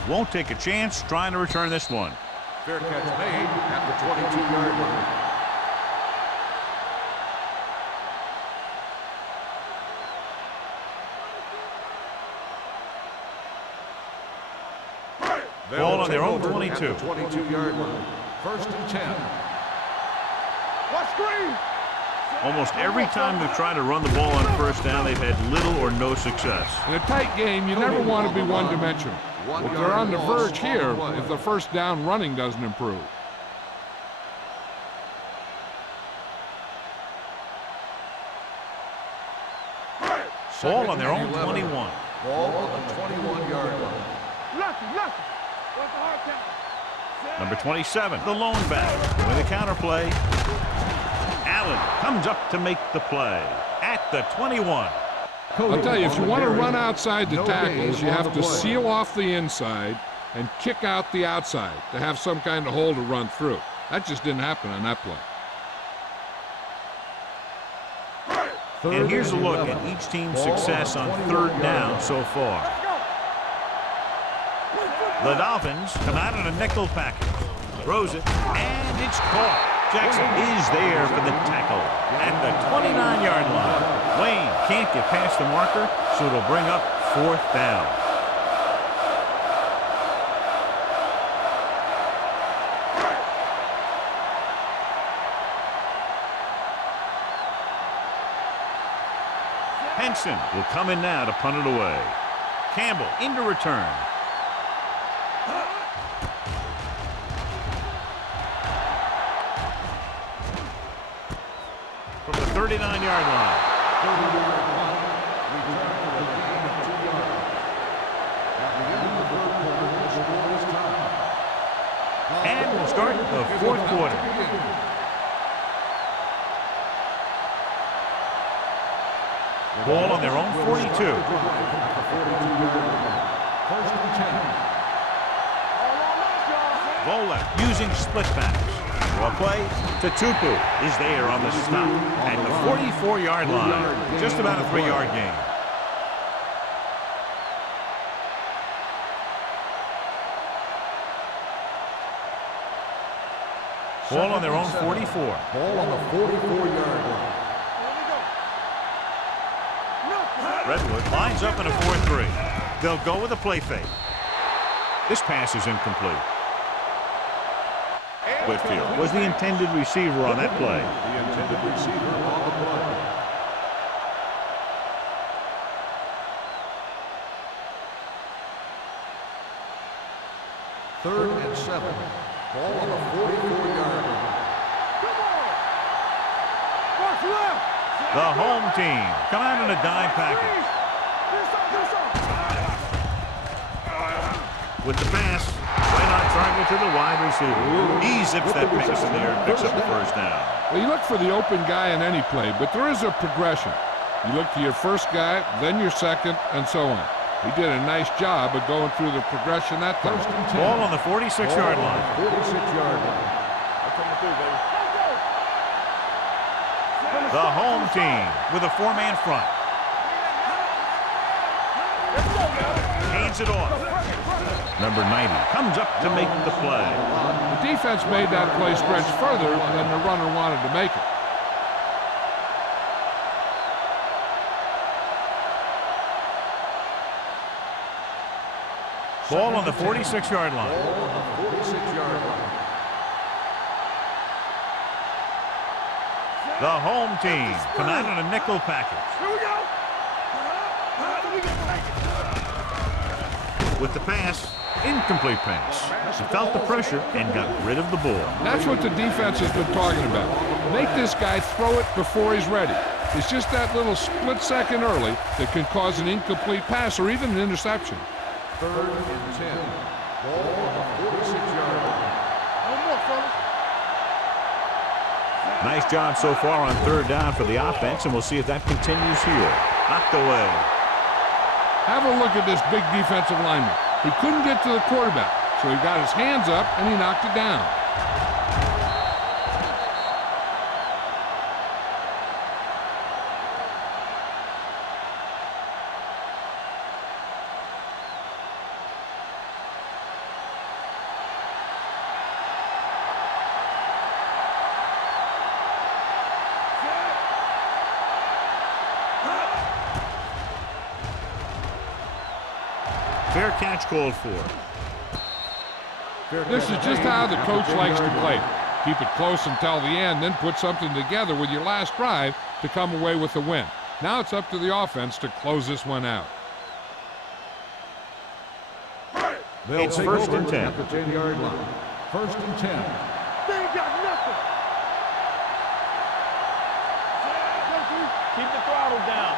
Won't take a chance trying to return this one. Fair catch made at the 22-yard line. Ball on their own Over 22. at the 22-yard line. First and 10. What screen? Almost every time they've tried to run the ball on first down, they've had little or no success. In a tight game, you never want to be one-dimensional. But they're on the verge here if the first down running doesn't improve. Ball on their own 21. Ball on the 21-yard line. Lucky. What's the hard count? Number 27, the lone back. With a counterplay, Allen comes up to make the play at the 21. I'll tell you, if you want to run outside the tackles, you have to seal off the inside and kick out the outside to have some kind of hole to run through. That just didn't happen on that play. And here's a look at each team's success on third down so far. The Dolphins come out in a nickel package. Throws it, and it's caught. Jackson is there for the tackle at the 29-yard line. Wayne can't get past the marker, so it'll bring up 4th down. Henson will come in now to punt it away. Campbell into return. From the 39-yard line. 30-yard line. Return for a gain of 2 yards. At the end of the third quarter, the score is tied. And we'll start the 4th quarter. Ball on their own 42. First and 10. Vola using split backs. Draw play to Tupu is there on the stop at the 44-yard line. Just about a 3-yard gain. Ball on their own 44. Ball on the 44-yard line. Redwood lines up in a 4-3. They'll go with a play fake. This pass is incomplete. Whitfield was the intended receiver on that play. The intended receiver on the play. Third and 7. Ball on the 44-yard line. The home team come out in a dime package. With the pass, right on target to the wide receiver. He zips that pass in the air and picks up the first down. Well, you look for the open guy in any play, but there is a progression. You look to your first guy, then your second, and so on. He did a nice job of going through the progression that time. Ball on the 46-yard line. 46-yard line. The home team with a 4-man front. Hands it off. Number 90 comes up to make the play. The defense made that play stretch further than the runner wanted to make it. Ball on the 46-yard line. Ball on the 46-yard line. The home team come out in a nickel package. Here we go. With the pass, incomplete pass. He felt the pressure and got rid of the ball. That's what the defense has been talking about. Make this guy throw it before he's ready. It's just that little split second early that can cause an incomplete pass or even an interception. Third and 10. Ball on the 46-yard line. Nice job so far on third down for the offense, and we'll see if that continues here. Knocked away. Have a look at this big defensive lineman. He couldn't get to the quarterback, so he got his hands up and he knocked it down. Fair catch called for. This is just how the coach likes to play. Keep it close until the end, then put something together with your last drive to come away with the win. Now it's up to the offense to close this one out. It's first and 10. At the 10-yard line. First and 10. They ain't got nothing. Keep the throttle down.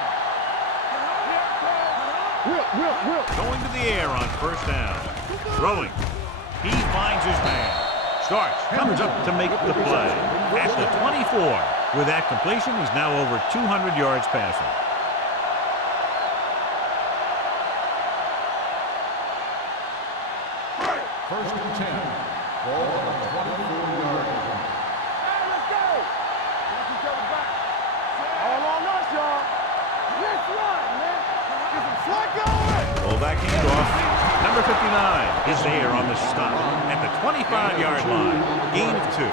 Will. Going to the air on first down. Throwing. He finds his man. Starts. Comes up to make the play. At the 24. With that completion, he's now over 200 yards passing. First and 10. Ball on the 24-yard line. Hey, let's go. Watch each other back. All on us, y'all. Let's run, man. Get some slack going. Pull back handoff. Number 59 is there on the stop at the 25-yard line. Gain of 2.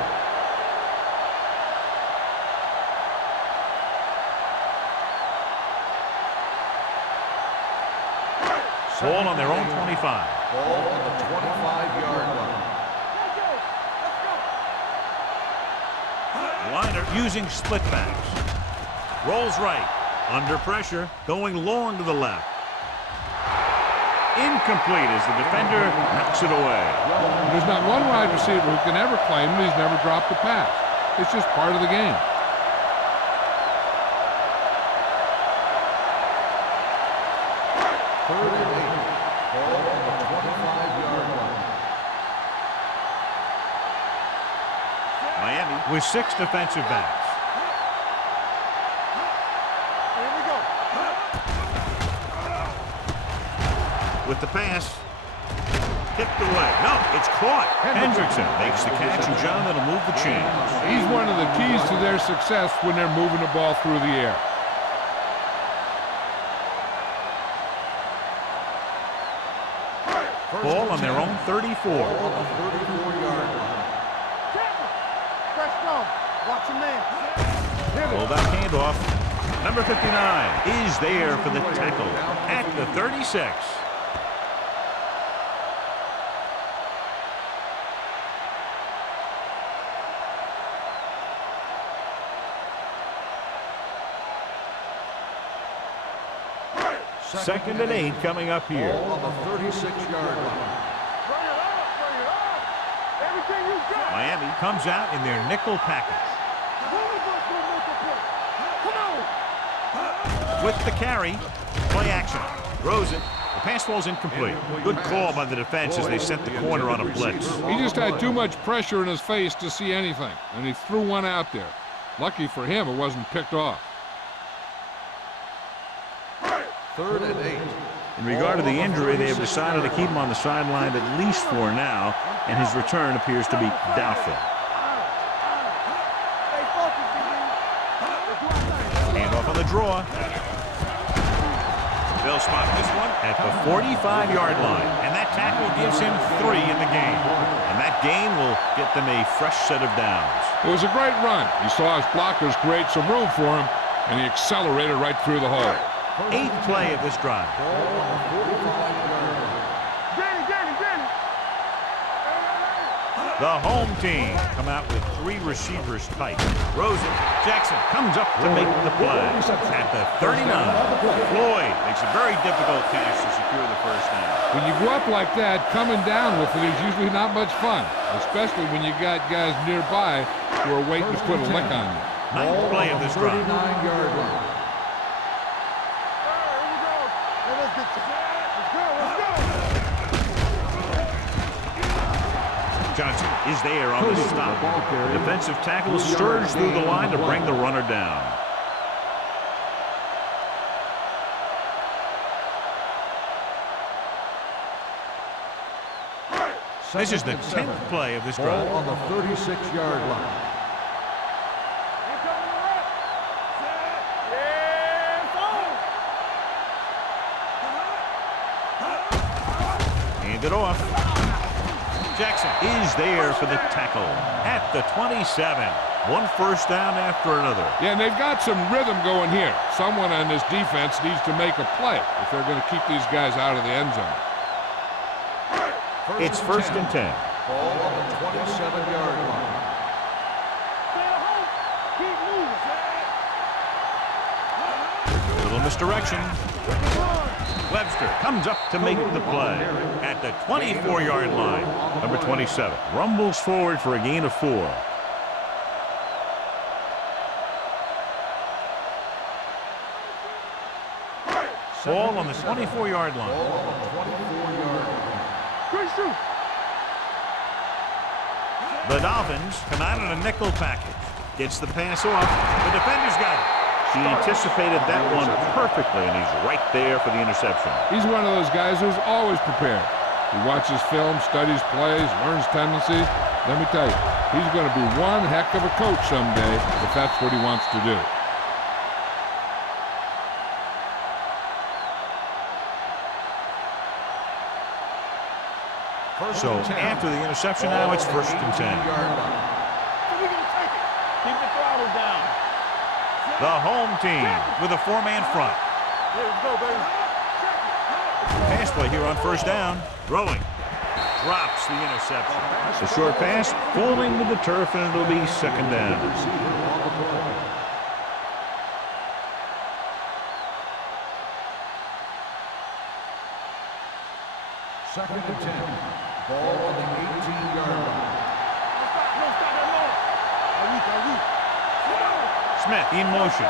Ball on their own 25. Ball on the 25-yard line. Liner using split backs. Rolls right. Under pressure. Going long to the left. Incomplete as the defender knocks it away. There's not one wide receiver who can ever claim that he's never dropped a pass. It's just part of the game. Third and 8. Ball on the 25-yard line. Miami with 6 defensive backs. Here we go. with the pass. Tipped away. No, it's caught. Hendrickson makes the catch, and John, that'll move the chains. He's one of the keys to their success when they're moving the ball through the air. Ball on their own 34. On the 34-yard line. Fresh go. Watch your man. Pull that handoff. Number 59 is there for the tackle at the 36. Second and 8 coming up here. Ball on the 36-yard line. Bring it up. Bring it up. Everything you got. Miami comes out in their nickel package. Come on. With the carry, play action. Throws it. The pass falls incomplete. Good call by the defense as they sent the corner on a blitz. He just had too much pressure in his face to see anything, and he threw one out there. Lucky for him, it wasn't picked off. 3rd and 8. In regard to the injury, they have decided to keep him on the sideline at least for now, and his return appears to be doubtful. Handoff on the draw. They'll spot this one at the 45-yard line, and that tackle gives him 3 in the game. And that gain will get them a fresh set of downs. It was a great run. He saw his blockers create some room for him, and he accelerated right through the hole. 8th play of this drive. The home team come out with 3 receivers tight. Throws it. Jackson comes up to make the play. At the 39, Floyd makes a very difficult catch to secure the first down. When you go up like that, coming down with it is usually not much fun, especially when you got guys nearby who are waiting to put a lick on you. 9th play of this drive. 39-yard line. Johnson is there on the stop. The defensive tackle surged through the line to bring the runner down. This is the 10th play of this drive. Ball on the 36-yard line. Hand it off. Jackson is there for the tackle at the 27. 1 first down after another. Yeah, and they've got some rhythm going here. Someone on this defense needs to make a play if they're going to keep these guys out of the end zone. It's 1st and 10. Ball on the 27-yard line. Little misdirection. Webster comes up to make the play at the 24-yard line. Number 27 rumbles forward for a gain of 4. Ball on the 24-yard line. Ball on the 24-yard line. The Dolphins come out in a nickel package. Gets the pass off. The defender's got it. He anticipated that one perfectly, and he's right there for the interception. He's one of those guys who's always prepared. He watches film, studies plays, learns tendencies. Let me tell you, he's going to be one heck of a coach someday if that's what he wants to do. So after the interception, now it's 1st and 10. Keep the throttle down. The home team with a 4-man front. Here we go, baby. Pass play here on 1st down. Throwing. Drops the interception. The short pass falling to the turf, and it'll be 2nd down. Second and 10. Ball on the 18-yard line. Smith in motion.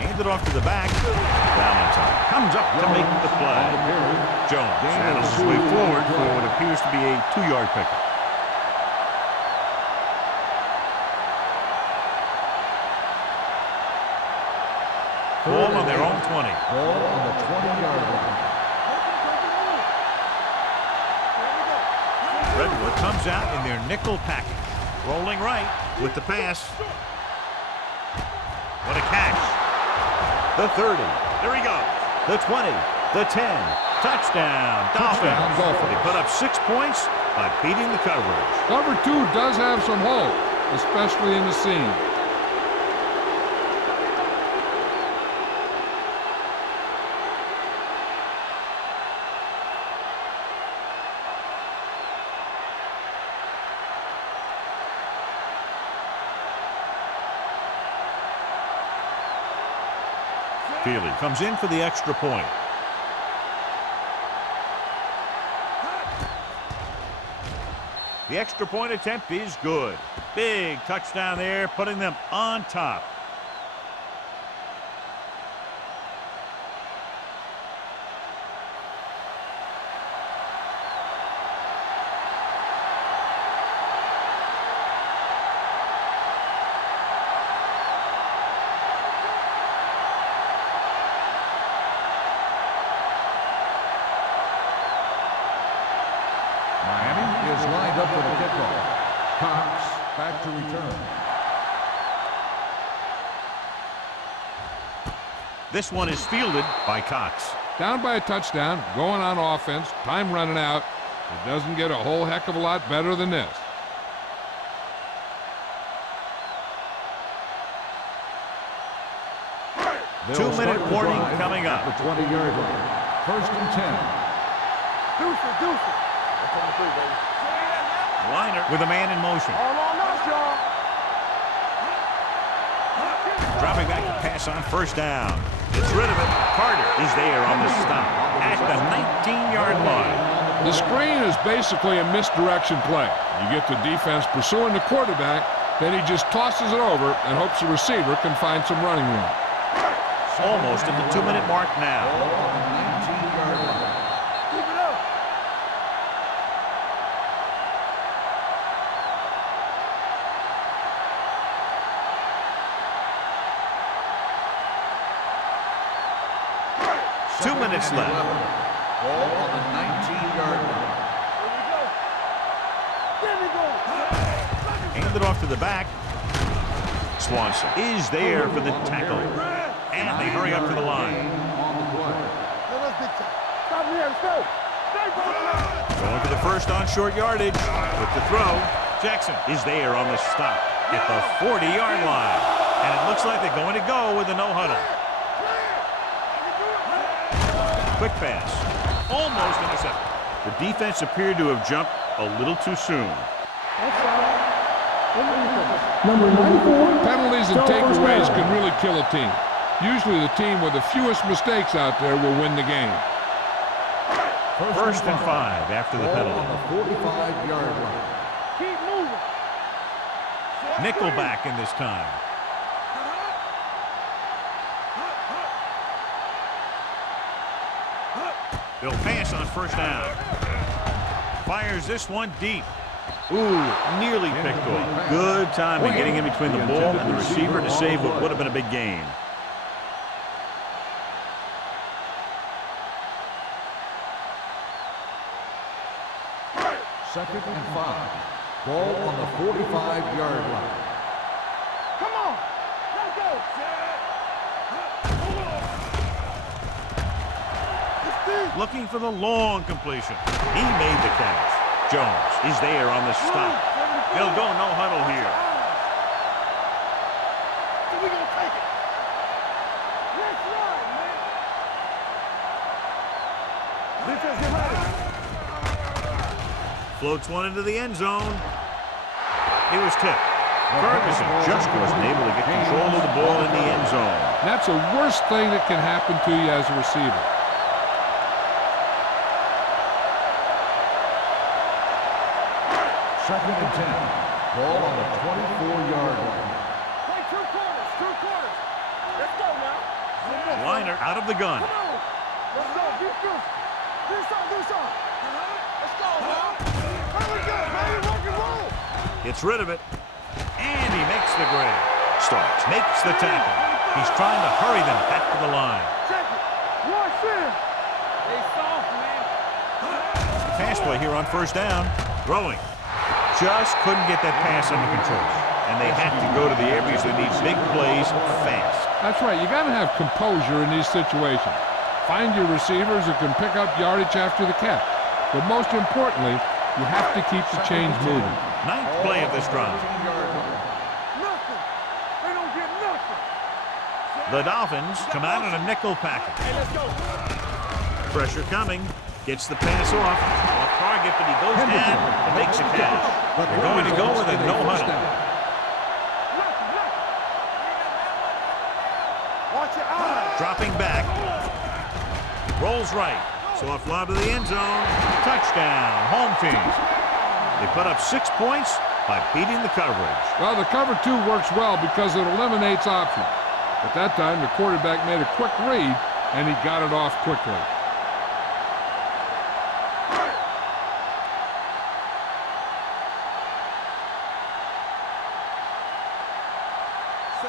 Handed off to the back. Valentine comes up to make the play. Jones handles his way forward for what appears to be a 2-yard pickup. Ball on their own 20. Ball on the 20-yard line. Redwood comes out in their nickel package. Rolling right with the pass. What a catch. The 30. There he goes. The 20. The 10. Touchdown, Dolphins. They put up 6 points by beating the coverage. Cover 2 does have some hope, especially in the seam. Feely comes in for the extra point. The extra point attempt is good. Big touchdown there, putting them on top. Miami is lined up for the kickoff. Cox back to return. This one is fielded by Cox. Down by a touchdown, going on offense, time running out. It doesn't get a whole heck of a lot better than this. They'll 2-minute start the warning drive coming up. at the 20-yard line. First and 10. Deuce it. That's on the 3, baby. Liner with a man in motion. All on us, y'all. Dropping back to pass on first down. Gets rid of it. Carter is there on the stop at the 19-yard line. The screen is basically a misdirection play. You get the defense pursuing the quarterback, then he just tosses it over and hopes the receiver can find some running room. Almost at the 2-minute mark now. Ball on the 19-yard line. Keep it up. Two minutes and left. 11. Ball on the 19-yard line. There we go. Handed off to the back. Swanson is there for the tackle. And they hurry up to the line. On the play. Let's big time. Stop here. Let's go. Stay broken. Going for the first on short yardage. With the throw. Jackson is there on the stop at the 40-yard line. And it looks like they're going to go with a no-huddle. Quick pass. Almost intercepted. The defense appeared to have jumped a little too soon. Number 94. Penalties and takeaways can really kill a team. Usually the team with the fewest mistakes out there will win the game. First and 5 after the Ball penalty. on the 45-yard line. Keep moving. Nickelback in this time. They'll pass on first down. Fires this one deep. Ooh, nearly picked off. Good timing getting in between the ball and the receiver to save what would have been a big gain. Second and 5. Ball on the 45-yard line. Come on. Let's go. Looking for the long completion. He made the catch. Jones is there on the stop. They'll go no huddle here. We're going to take it. Let's run, man. Defense, get ready. Floats one into the end zone. He was tipped. Ferguson just wasn't able to get control of the ball in the end zone. That's the worst thing that can happen to you as a receiver. Second and 10. Ball on the 24-yard line. Play two quarters. Let's go now. Liner out of the gun. Come on. Let's go. Do something. Let's go, man. Very good, man. Rock and roll. Gets rid of it. And he makes the grab. Starks makes the tackle. He's trying to hurry them back to the line. Check it. Rush in. They soft, man. Pass play here on first down. Throwing. Just couldn't get that pass under control. And they have to go to the areas that need big plays fast. That's right. You got to have composure in these situations. Find your receivers who can pick up yardage after the catch. But most importantly, you have to keep the chains moving. Ninth play of this drive. Nothing. They don't get nothing. The Dolphins come out in a nickel package. Hey, let's go. Pressure coming. Gets the pass off target, but he goes down and makes a catch. They're going to go with a no huddle. Watch your eyes. Dropping back. Rolls right. So a fly to the end zone. Touchdown. Home team. They put up 6 points by beating the coverage. Well, the cover 2 works well because it eliminates options. At that time, the quarterback made a quick read, and he got it off quickly.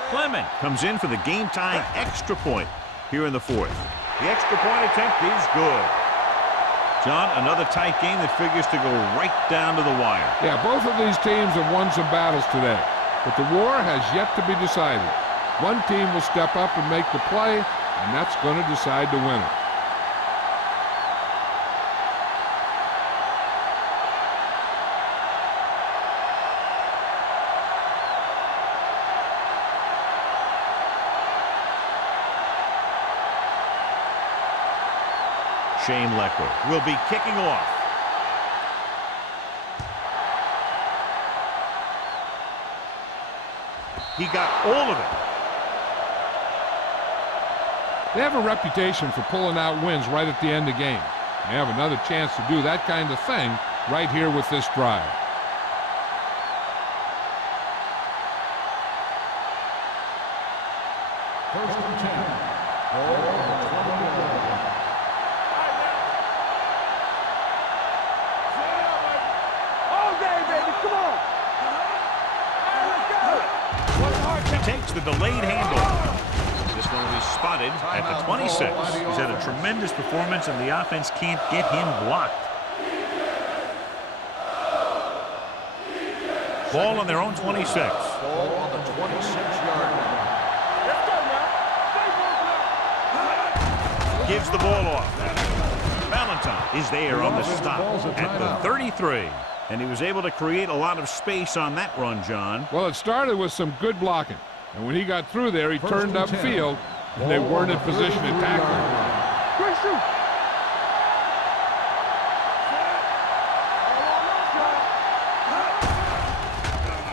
Clement comes in for the game-tying extra point here in the fourth. The extra point attempt is good. John, another tight game that figures to go right down to the wire. Yeah, both of these teams have won some battles today, but the war has yet to be decided. One team will step up and make the play, and that's going to decide the winner. Shane Lecker will be kicking off. He got all of it. They have a reputation for pulling out wins right at the end of games. They have another chance to do that kind of thing right here with this drive. First and 10. Ball on the 20-yard line. All day, baby. Come on. He takes the delayed handoff. This one will be spotted at the 26. He's had a tremendous performance, and the offense can't get him blocked. Ball on their own 26. Ball on the 26-yard line. Let's go now. Gives the ball off. Valentine is there on the stop at the 33. And he was able to create a lot of space on that run, John. Well, it started with some good blocking. And when he got through there, he turned upfield, and they weren't in position to tackle him. Great shoot.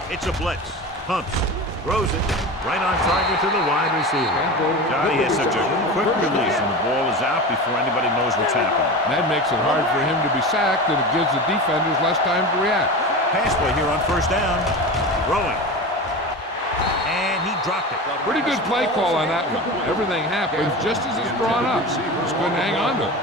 It's a blitz. Pumps. Throws it. Right on target to the wide receiver. John, he has such a quick release, and the ball is out before anybody knows what's happening. That makes it hard for him to be sacked, and it gives the defenders less time to react. Pass play here on first down. Throwing. And he dropped it. Pretty good play call on that one. Everything happened just as it's drawn up. Just couldn't hang on to it.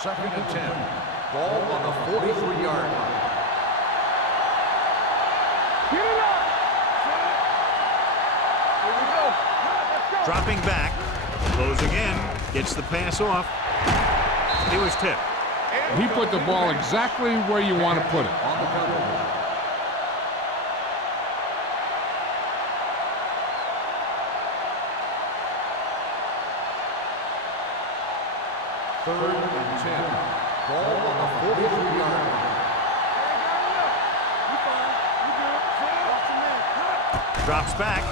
Second and 10. Ball on the 43-yard line. Get it up. Here we go. Let's go. Dropping back. Throws again. Gets the pass off. He was tipped. He put the ball exactly where you want to put it. On the cover. Third and 10. Ball on the 43-yard line. Drops back.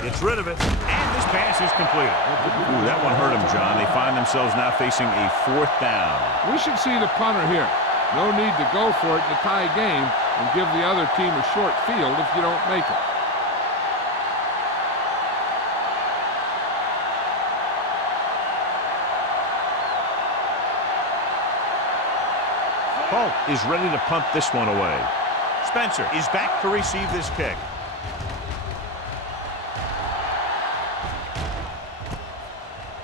Gets rid of it. And this pass is completed. Ooh, that one hurt him, John. They find themselves now facing a fourth down. We should see the punter here. No need to go for it in a tie game and give the other team a short field if you don't make it. Polk is ready to punt this one away. Spencer is back to receive this kick.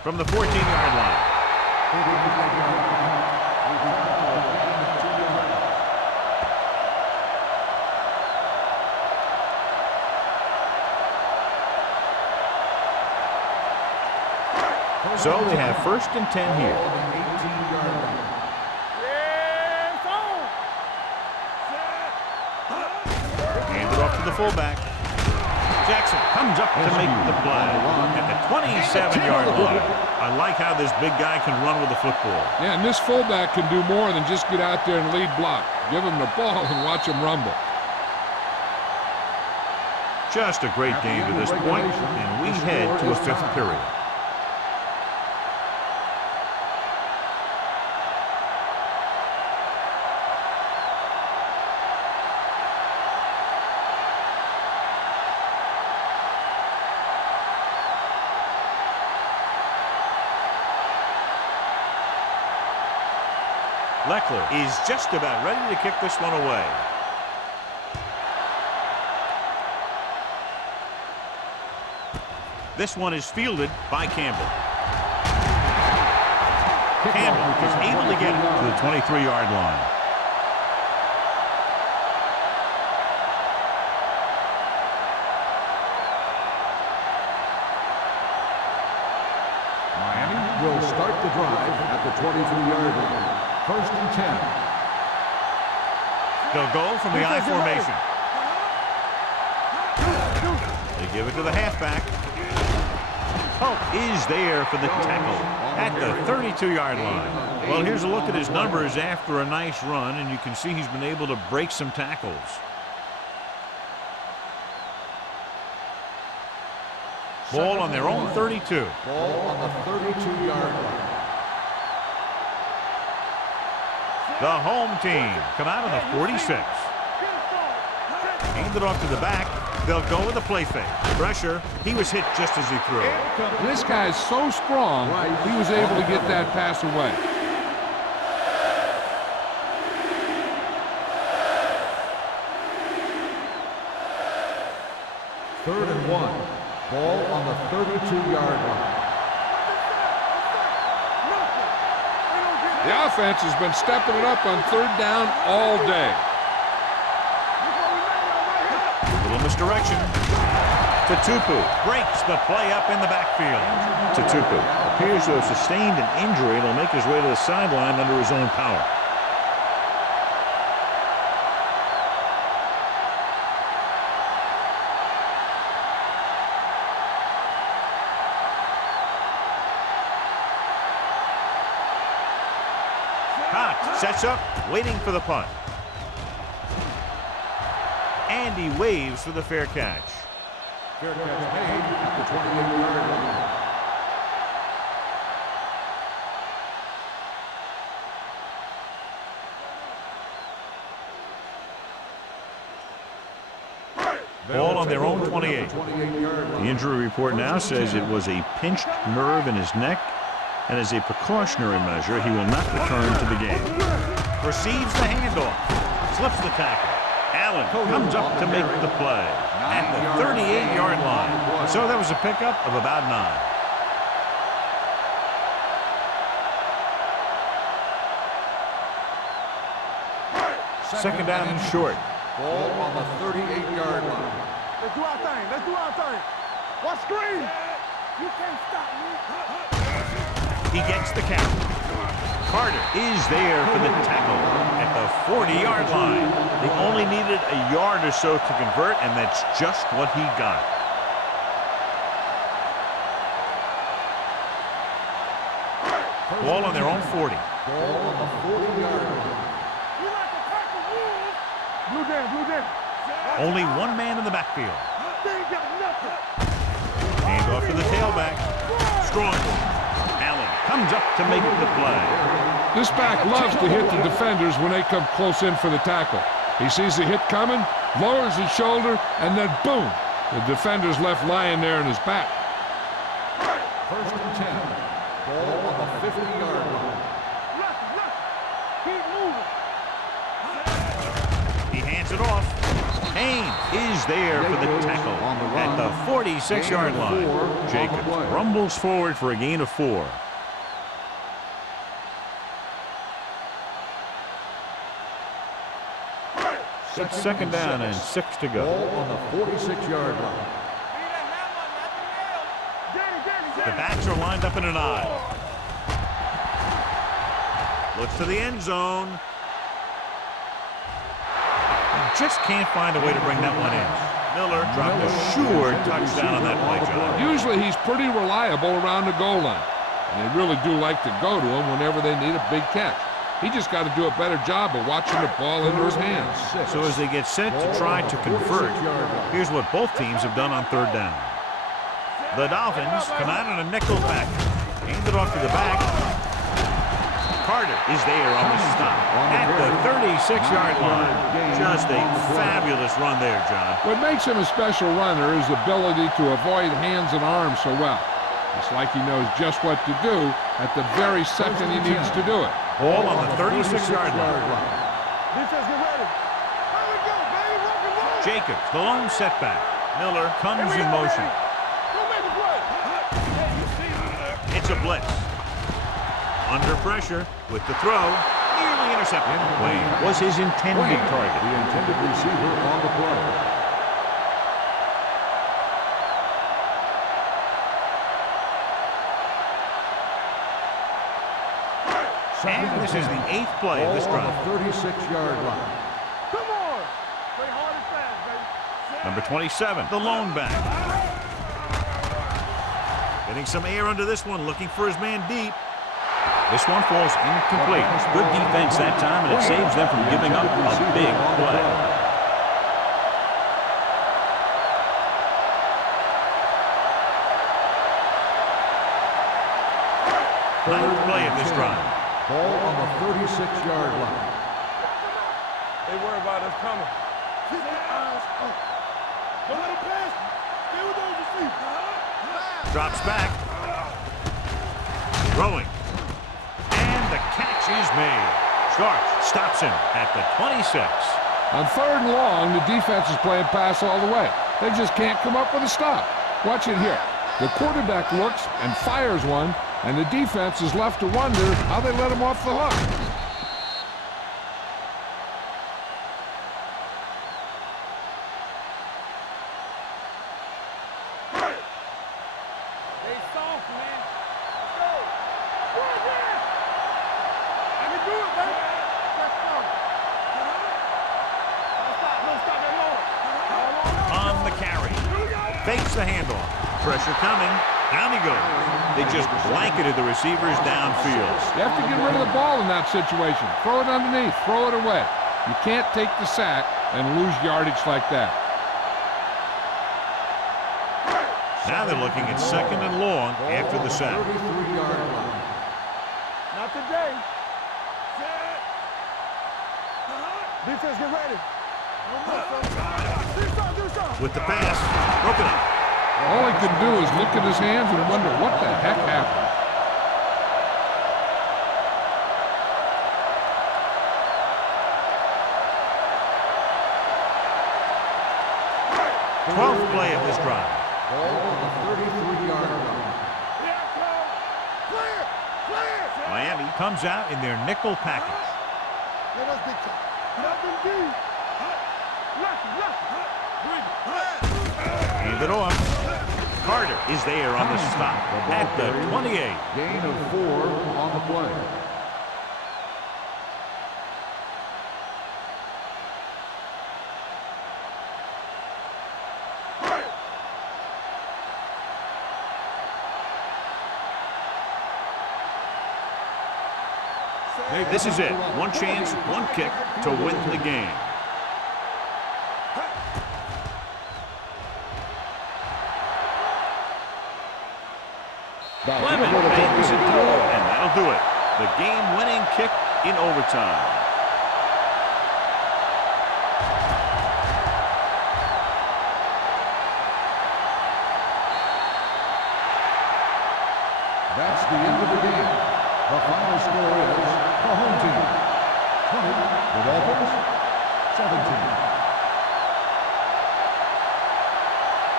From the 14-yard line. So they have 1st and 10 here. On the 18-yard line. Yeah, it's on. Hand it off to the fullback. Jackson comes up to make the play at the 27-yard line. I like how this big guy can run with the football. Yeah, and this fullback can do more than just get out there and lead block. Give him the ball and watch him rumble. Just a great game to this point, and we head to a 5th period. Leckler is just about ready to kick this one away. This one is fielded by Campbell. Campbell is able to get it to the 23-yard line. Miami will start the drive at the 23-yard line. 1st and 10. They'll go from the I formation. They give it to the halfback. Hope is there for the tackle at the 32-yard line. Well, here's a look at his numbers after a nice run, and you can see he's been able to break some tackles. Ball on their own 32. Ball on the 32-yard line. The home team come out of the 46. Hand it off to the back. They'll go with a play fake. Pressure. He was hit just as he threw. This guy is so strong, he was able to get that pass away. Third and 1. Ball on the 32-yard line. The offense has been stepping it up on 3rd down all day. Little misdirection. Tutupu breaks the play up in the backfield. Tutupu appears to have sustained an injury and will make his way to the sideline under his own power. Sets up, waiting for the punt. And he waves for the fair catch. Fair catch made at the 28-yard line. Ball on their own 28. The injury report now says it was a pinched nerve in his neck, and as a precautionary measure, he will not return to the game. Receives the handoff. Slips the tackle. Allen comes up to make the play at the 38-yard line. So that was a pickup of about 9. 2nd down and short. Ball on the 38-yard line. Let's do our thing. Let's do our thing. Watch screen. You can't stop me. He gets the count. Carter is there for the tackle at the 40-yard line. They only needed a yard or so to convert, and that's just what he got. Ball on their own 40. Ball on the 40-yard line. You like to tackle rules. Blue down. Only one man in the backfield. They ain't got nothing. Hand off to the tailback. Strong. Allen comes up to make the play. This back loves to hit the defenders when they come close in for the tackle. He sees the hit coming, lowers his shoulder, and then boom, the defender's left lying there in his back. 1st and 10. Ball on the 50-yard line. Keep moving. He hands it off. Haynes is there for the tackle at the 46-yard line. Jacobs rumbles forward for a gain of 4. It's 2nd down and 6 to go. Ball on the 46-yard line. The backs are lined up in an I. Looks to the end zone. Just can't find a way to bring that one in. Miller dropped a sure touchdown on that play, John. Usually he's pretty reliable around the goal line. And they really do like to go to him whenever they need a big catch. He just got to do a better job of watching the ball into his hands. So as they get set to try to convert, here's what both teams have done on third down. The Dolphins come out in a nickel back. Aimed it off to the back. Carter is there on the stop at the 36-yard line. Just a fabulous run there, John. What makes him a special runner is the ability to avoid hands and arms so well. It's like he knows just what to do at the very second he needs to do it. Ball on the 36-yard line. Defense, get ready. Here we go, baby. Rock and roll. Jacobs, the lone setback. Miller comes in motion. Go make the play. It's a blitz. Under pressure with the throw. Nearly intercepted. Wayne was his intended target. The intended receiver on the play. And this is the 8th play of this drive. 36-yard line. Come on. Play hard and fast, baby. Number 27, the lone back. Getting some air under this one, looking for his man deep. This one falls incomplete. Good defense that time, and it saves them from giving up a big play. Ninth play of this drive. Ball on the 36-yard line. They worry about us coming. Keep your eyes up. Don't let them pass. Stay with those receivers. Drops back. Throwing. And the catch is made. Starks stops him at the 26. On third and long, the defense is playing pass all the way. They just can't come up with a stop. Watch it here. The quarterback looks and fires one, and the defense is left to wonder how they let him off the hook. Stay soft, man. Let's go. Go again. I can do it, baby. Let's go. Don't stop that moment. On the carry. Fakes the handoff. Pressure coming. Down he goes. They just blanketed the receivers downfield. You have to get rid of the ball in that situation. Throw it underneath. Throw it away. You can't take the sack and lose yardage like that. Now they're looking at second and long after the sack. 33-yard line. Not today. Defense, get ready. Do something. With the pass, broken up. All he can do is look at his hands and wonder what the heck happened. 12th play of this drive. Ball on the 33-yard line. Clear. Clear. Miami comes out in their nickel package. Let us big time. Nothing deep. Hand it off. Carter is there on the stop at the 28. Gain of 4 on the play. This is it. One chance, one kick to win the game. Clement bangs it through, and that'll do it. The game-winning kick in overtime. That's the end of the game. The final score is the home team 20, the Dolphins 17.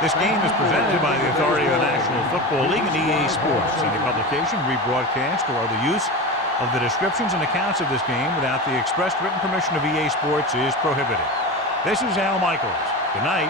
This game is presented by the authority of the National Football League and EA Sports. Any publication, rebroadcast, or other use of the descriptions and accounts of this game without the express written permission of EA Sports is prohibited. This is Al Michaels. Good night.